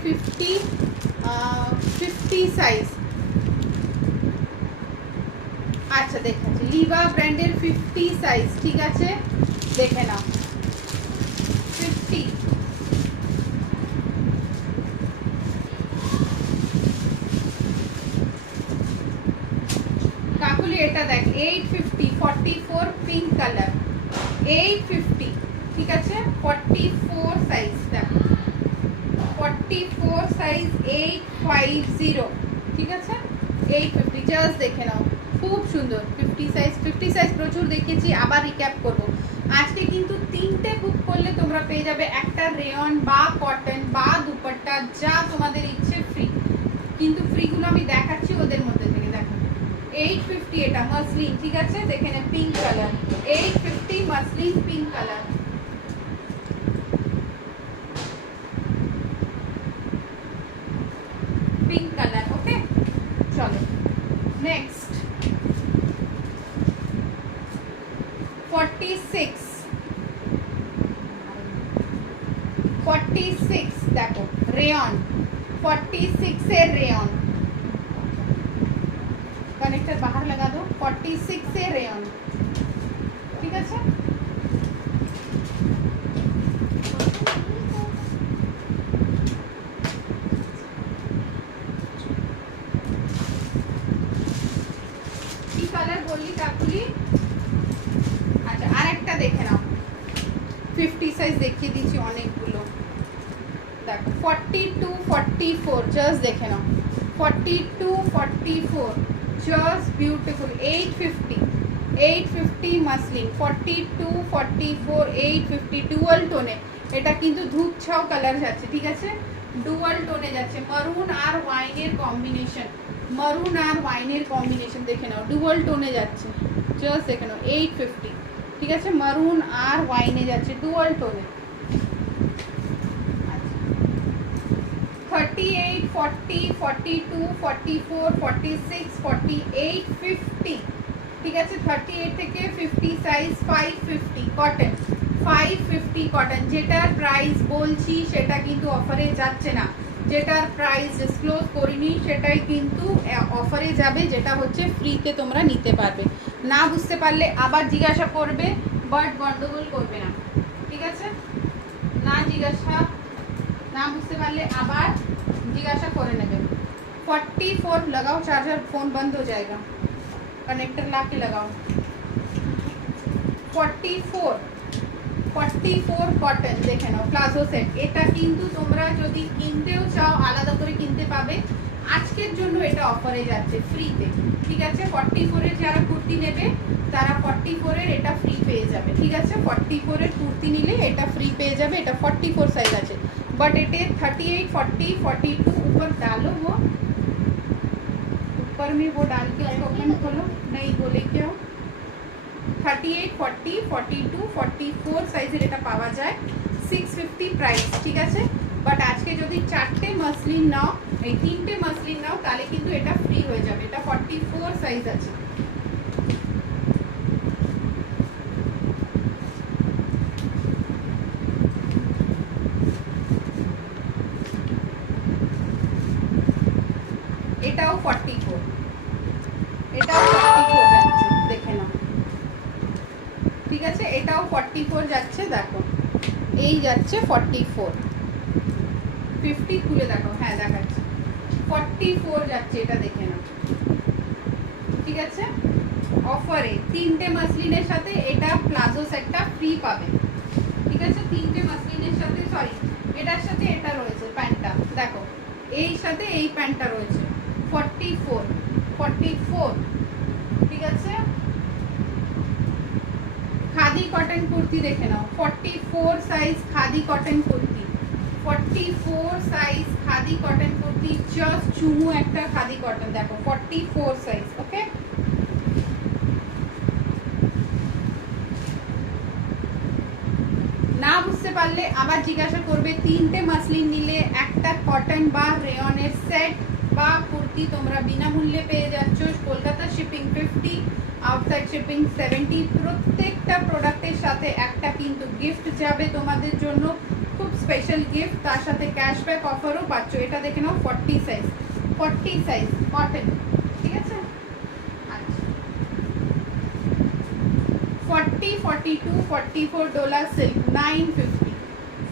50 size. আচ্ছা দেখাচ্ছি, লিভা ব্র্যান্ডের 50 সাইজ, ঠিক আছে। দেখে নাও 50। কাকুলি এটা দেখ 850, 44 পিঙ্ক কালার 850, ঠিক আছে। 44 সাইজ দেখো, 44 সাইজ 850, ঠিক আছে। 850 জাস্ট দেখে নাও, খুব সুন্দর। 50 সাইজ প্রচুর দেখিয়েছি, আবার রিক্যাপ করব। আজকে কিন্তু তিনটে বুক করলে তোমরা পেয়ে যাবে একটা রেয়ন বা কটন বা দুপাট্টা, যা তোমাদের ইচ্ছে ফ্রি। কিন্তু ফ্রিগুলো আমি দেখাচ্ছি ওদের মধ্যে থেকে। দেখো 850, এটা মাসলিন, ঠিক আছে। দেখে নে pink colour 850 muslin pink colour. Pink colour, okay. চলো নেক্সট 46 দেখো রেয়ন, 46 এর রেয়ন। कनेक्टर बाहर लगा दो। 46 से रेयन, ठीक है। সাইজ দেখিয়ে দিচ্ছি অনেকগুলো। দেখো 42 44 জাস্ট দেখে নাও, 42 44 জাস্ট বিউটিফুল। 850 মাসলিন, 42 44 850 ডুয়াল টোনে। এটা কিন্তু ধূপ ছাও কালার যাচ্ছে, ঠিক আছে, ডুয়াল টোনে যাচ্ছে, মারুন আর ওয়াইনের কম্বিনেশন, মারুন আর ওয়াইনের কম্বিনেশন দেখে নাও, ডুয়াল টোনে যাচ্ছে, জাস্ট দেখে নাও 850, ঠিক আছে, মারুন আর ওয়াইনে যাচ্ছে ডুয়াল টোনে। 38 40 42 44 46 48 50, ঠিক আছে, 38 থেকে 50 সাইজ 550 কটন, 550 কটন। যেটার প্রাইস বলছি সেটা কিন্তু অফারে যাচ্ছে না, যেটার প্রাইস ডিসক্লোজ করিনি সেটাই কিন্তু অফারে যাবে, যেটা হচ্ছে ফ্রিতে তোমরা নিতে পারবে। না বুঝতে পারলে আবার জিজ্ঞাসা করবে, বাট গন্ডগোল করবে না, ঠিক আছে, না বুঝতে পারলে আবার जिज्ञासा করে নেবে। 44 लगाओ, चार्जर फोन बंद हो जाएगा, कनेक्टर ला के लगाओ। 44 কটন দেখে নাও, প্লাজো সেট। এটা কিন্তু তোমরা যদি কিনতেও চাও আলাদা করে কিনতে পাবে, আজকের জন্য এটা অফারে যাচ্ছে ফ্রিতে, ঠিক আছে। 44 এর যারা কুর্তি নেবে তারা 44 এর এটা ফ্রি পেয়ে যাবে, ঠিক আছে, 44 এর কুর্তি নিলে এটা ফ্রি পেয়ে যাবে। এটা 44 সাইজ আছে, बट इट इज 38 40 42 ऊपर डालो, वो ऊपर में वो डाल के ओपन खोलो, नहीं वो लेके आओ। 38 40 42 44 সাইজের এটা পাওয়া যায়, 650 প্রাইস, ঠিক আছে। বাট আজকে যদি 4টে মাসলিন নাও, এই 3টে মাসলিন নাও, তাহলে কিন্তু এটা ফ্রি হয়ে যাবে। এটা 44 সাইজ আছে। এটাও 44, এটাও 44 যাচ্ছে, দেখে নাও, ঠিক আছে, এটাও 44 যাচ্ছে, দেখো এই যাচ্ছে 44, 50 খুলে দেখো, হ্যাঁ দেখাচ্ছে 44 যাচ্ছে, এটা দেখে নাও, ঠিক আছে, অফারে 3টে মাসলিনের সাথে এটা প্লাজো সেটটা ফ্রি পাবে, ঠিক আছে, 3টে মাসলিনের সাথে, সরি এটার সাথে এটা রয়েছে প্যান্টটা, দেখো এই সাথে এই প্যান্টটা রয়েছে 44, ঠিক আছে। খাদি কটন কুর্তি দেখে নাও, 44 size khadi cotton kurti, 44 size khadi cotton kurti, just চুমু একটা খাদি কটন, দেখো 44 সাইজ, ওকে। না বুঝতে পারলে আবার জিজ্ঞাসা করবে। 3টে মাসলিন নিলে একটা কটন বা রেয়নের সেট বা কুর্তি তোমরা বিনামূল্যে পেয়ে যাচ্ছ। Kolkata shipping 50, outside shipping 70। প্রত্যেকটা প্রোডাক্টের সাথে একটা কিন্তু গিফট যাবে তোমাদের জন্য, খুব স্পেশাল গিফট, তার সাথে ক্যাশব্যাক অফারও পাচ্ছ। এটা দেখে নাও 40 সাইজ কটন, ঠিক আছে। আচ্ছা 40 42 44 ডোলা সিল্ক 950,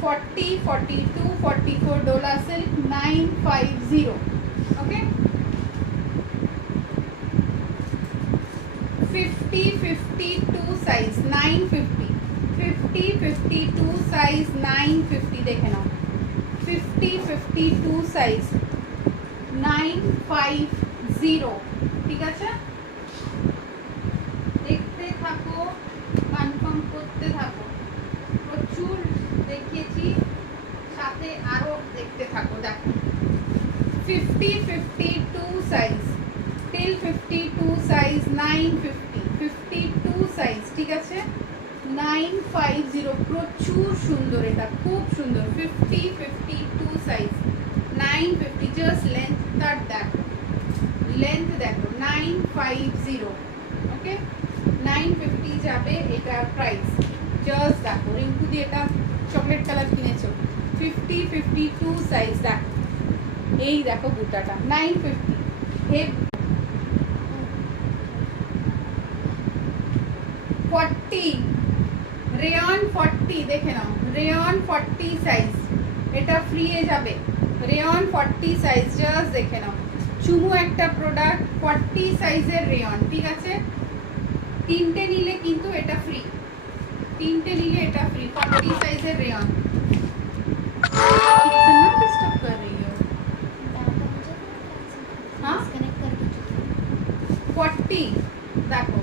40 42 44 ডোলা সিল্ক 950, ওকে। 50 52 সাইজ 950, 50 52 সাইজ 950 দেখে নাও, 50 52 সাইজ 950, ঠিক আছে। দেখতে থাকো, কনফার্ম করতে থাকো, প্রচুর দেখিয়েছি, সাথে আরো দেখতে থাকো, দেখো 50 52 সাইজ টিল 52 সাইজ 950, 52 সাইজ, ঠিক আছে, 950, প্রচুর সুন্দর, এটা খুব সুন্দর, 50 52 সাইজ 950, জাস্ট লেন্থটা দেখো, লেন্থ দেখো 950, ওকে, 950 যাবে এটার প্রাইস, জাস্ট দেখো। রিঙ্কু দিয়ে এটা চকলেট কালার কিনেছো, 50 52 সাইজ, দেখো এই দেখো বুটাটা 950, হেভ 40 রেয়ন 40 দেখে নাও, রেয়ন 40 সাইজ, এটা ফ্রি এ যাবে, রেয়ন 40 সাইজ, জাস্ট দেখে নাও, চুমু একটা প্রোডাক্ট 40 সাইজের রেয়ন, ঠিক আছে। 3টে নিলে কিন্তু এটা ফ্রি, তিনটে নিলে এটা फ्री 40 সাইজের রেয়ন कितना डिस्टर्ब कर रही हो हाँ? डिस्कनेक्ट करके चुकी 40 দেখো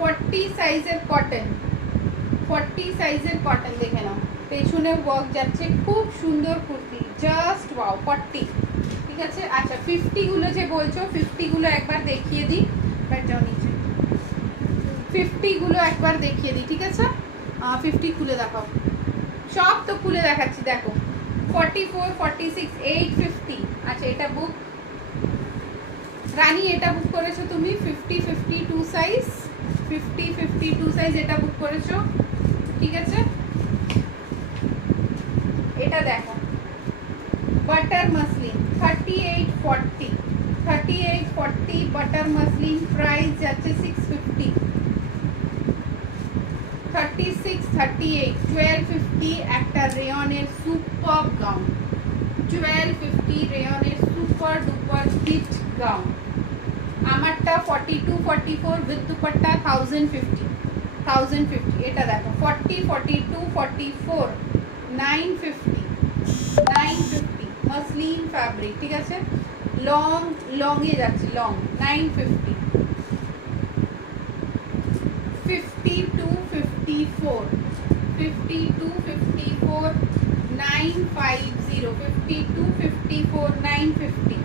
40 সাইজের কটন 40 সাইজের কটন দেখে নাও পেছনে ওয়ার্ক যাচ্ছে খুব সুন্দর কুর্তি জাস্ট ওয়াও 40 ঠিক আছে আচ্ছা 50 গুলো যে বলছো 50 গুলো একবার দেখিয়ে দিই ব্যাট যাও নিচে 50 গুলো একবার দেখিয়ে দিই ঠিক আছে 50 খুলে দেখাও সব তো খুলে দেখাচ্ছি দেখো 44 46 850 আচ্ছা এটা বুক রানী এটা বুক করেছো তুমি 50 52 সাইজ 50 52 সাইজ এটা বুক করেছো ঠিক আছে এটা দেখো butter muslin 38 40 38 40 butter muslin price যাচ্ছে 650 36 38 1250 একটা রেয়নের সুপার গাউন 1250 রেয়নের সুপার ডুপার হিট গাউন আমারটা 42 44 উইথ দুপাট্টা 1050 এটা দেখো 40 42 44 950 950 মসলিন ফ্যাব্রিক ঠিক আছে লং লং এ যাচ্ছে লং 950 52 54 52 54 950 52 54 950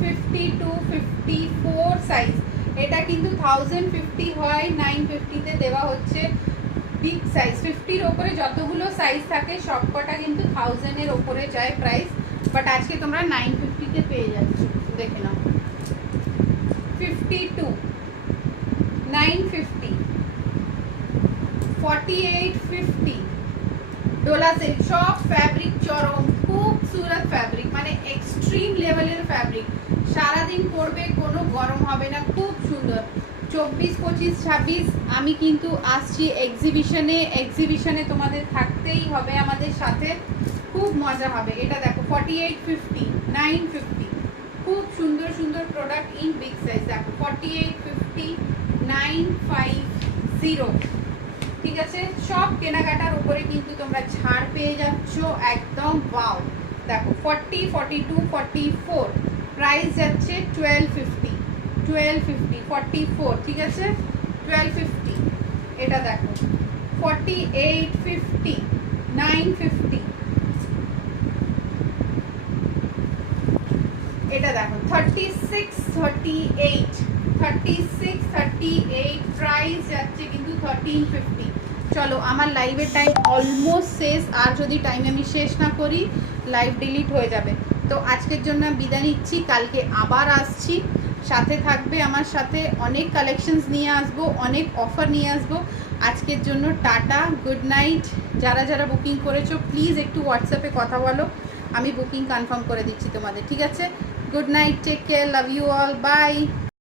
52 54 সাইজ এটা কিন্তু 1050 হয় 950 তে দেওয়া হচ্ছে বিগ সাইজ 50 এর উপরে যতগুলো সাইজ থাকে সবকটা কিন্তু 1000 এর উপরে যায় প্রাইস বাট আজকে তোমরা 950 তে পেয়ে যাচ্ছ দেখে নাও 52 950 4850 ডোলা সিল্ক সব ফ্যাব্রিক চরম খুবসুরত ফ্যাব্রিক মানে এক্সট্রিম লেভেলের ফ্যাব্রিক সারাদিন পরবে কোনো গরম হবে না খুব সুন্দর 24 25 26 আমি কিন্তু আসছি এক্সিবিশনে তোমাদের থাকতেই হবে আমাদের সাথে খুব মজা হবে এটা দেখো 4850 950 খুব সুন্দর সুন্দর প্রোডাক্ট ইন বিগ সাইজ দেখো 4850 950 ঠিক আছে সব কেনাকাটার উপরে কিন্তু তোমরা ছাড় পেয়ে যাচ্ছ একদম ওয়াও দেখো 40 42 44 প্রাইস যাচ্ছে 1250 44 ঠিক আছে 1250 এটা দেখো 4850 950 এটা দেখো 3638 প্রাইস যাচ্ছে কিন্তু 1350 চলো আমার লাইভের টাইম অলমোস্ট শেষ আর যদি টাইম আমি শেষ না করি লাইভ ডিলিট হয়ে যাবে তো আজকের জন্য বিদায় নিচ্ছি কালকে আবার আসছি সাথে থাকবে আমার সাথে অনেক কালেকশনস নিয়ে আসবো অনেক অফার নিয়ে আসবো আজকের জন্য টাটা গুড নাইট যারা যারা বুকিং করেছো প্লিজ একটু হোয়াটসঅ্যাপে কথা বলো আমি বুকিং কনফার্ম করে দিচ্ছি তোমাদের ঠিক আছে good night take care love you all by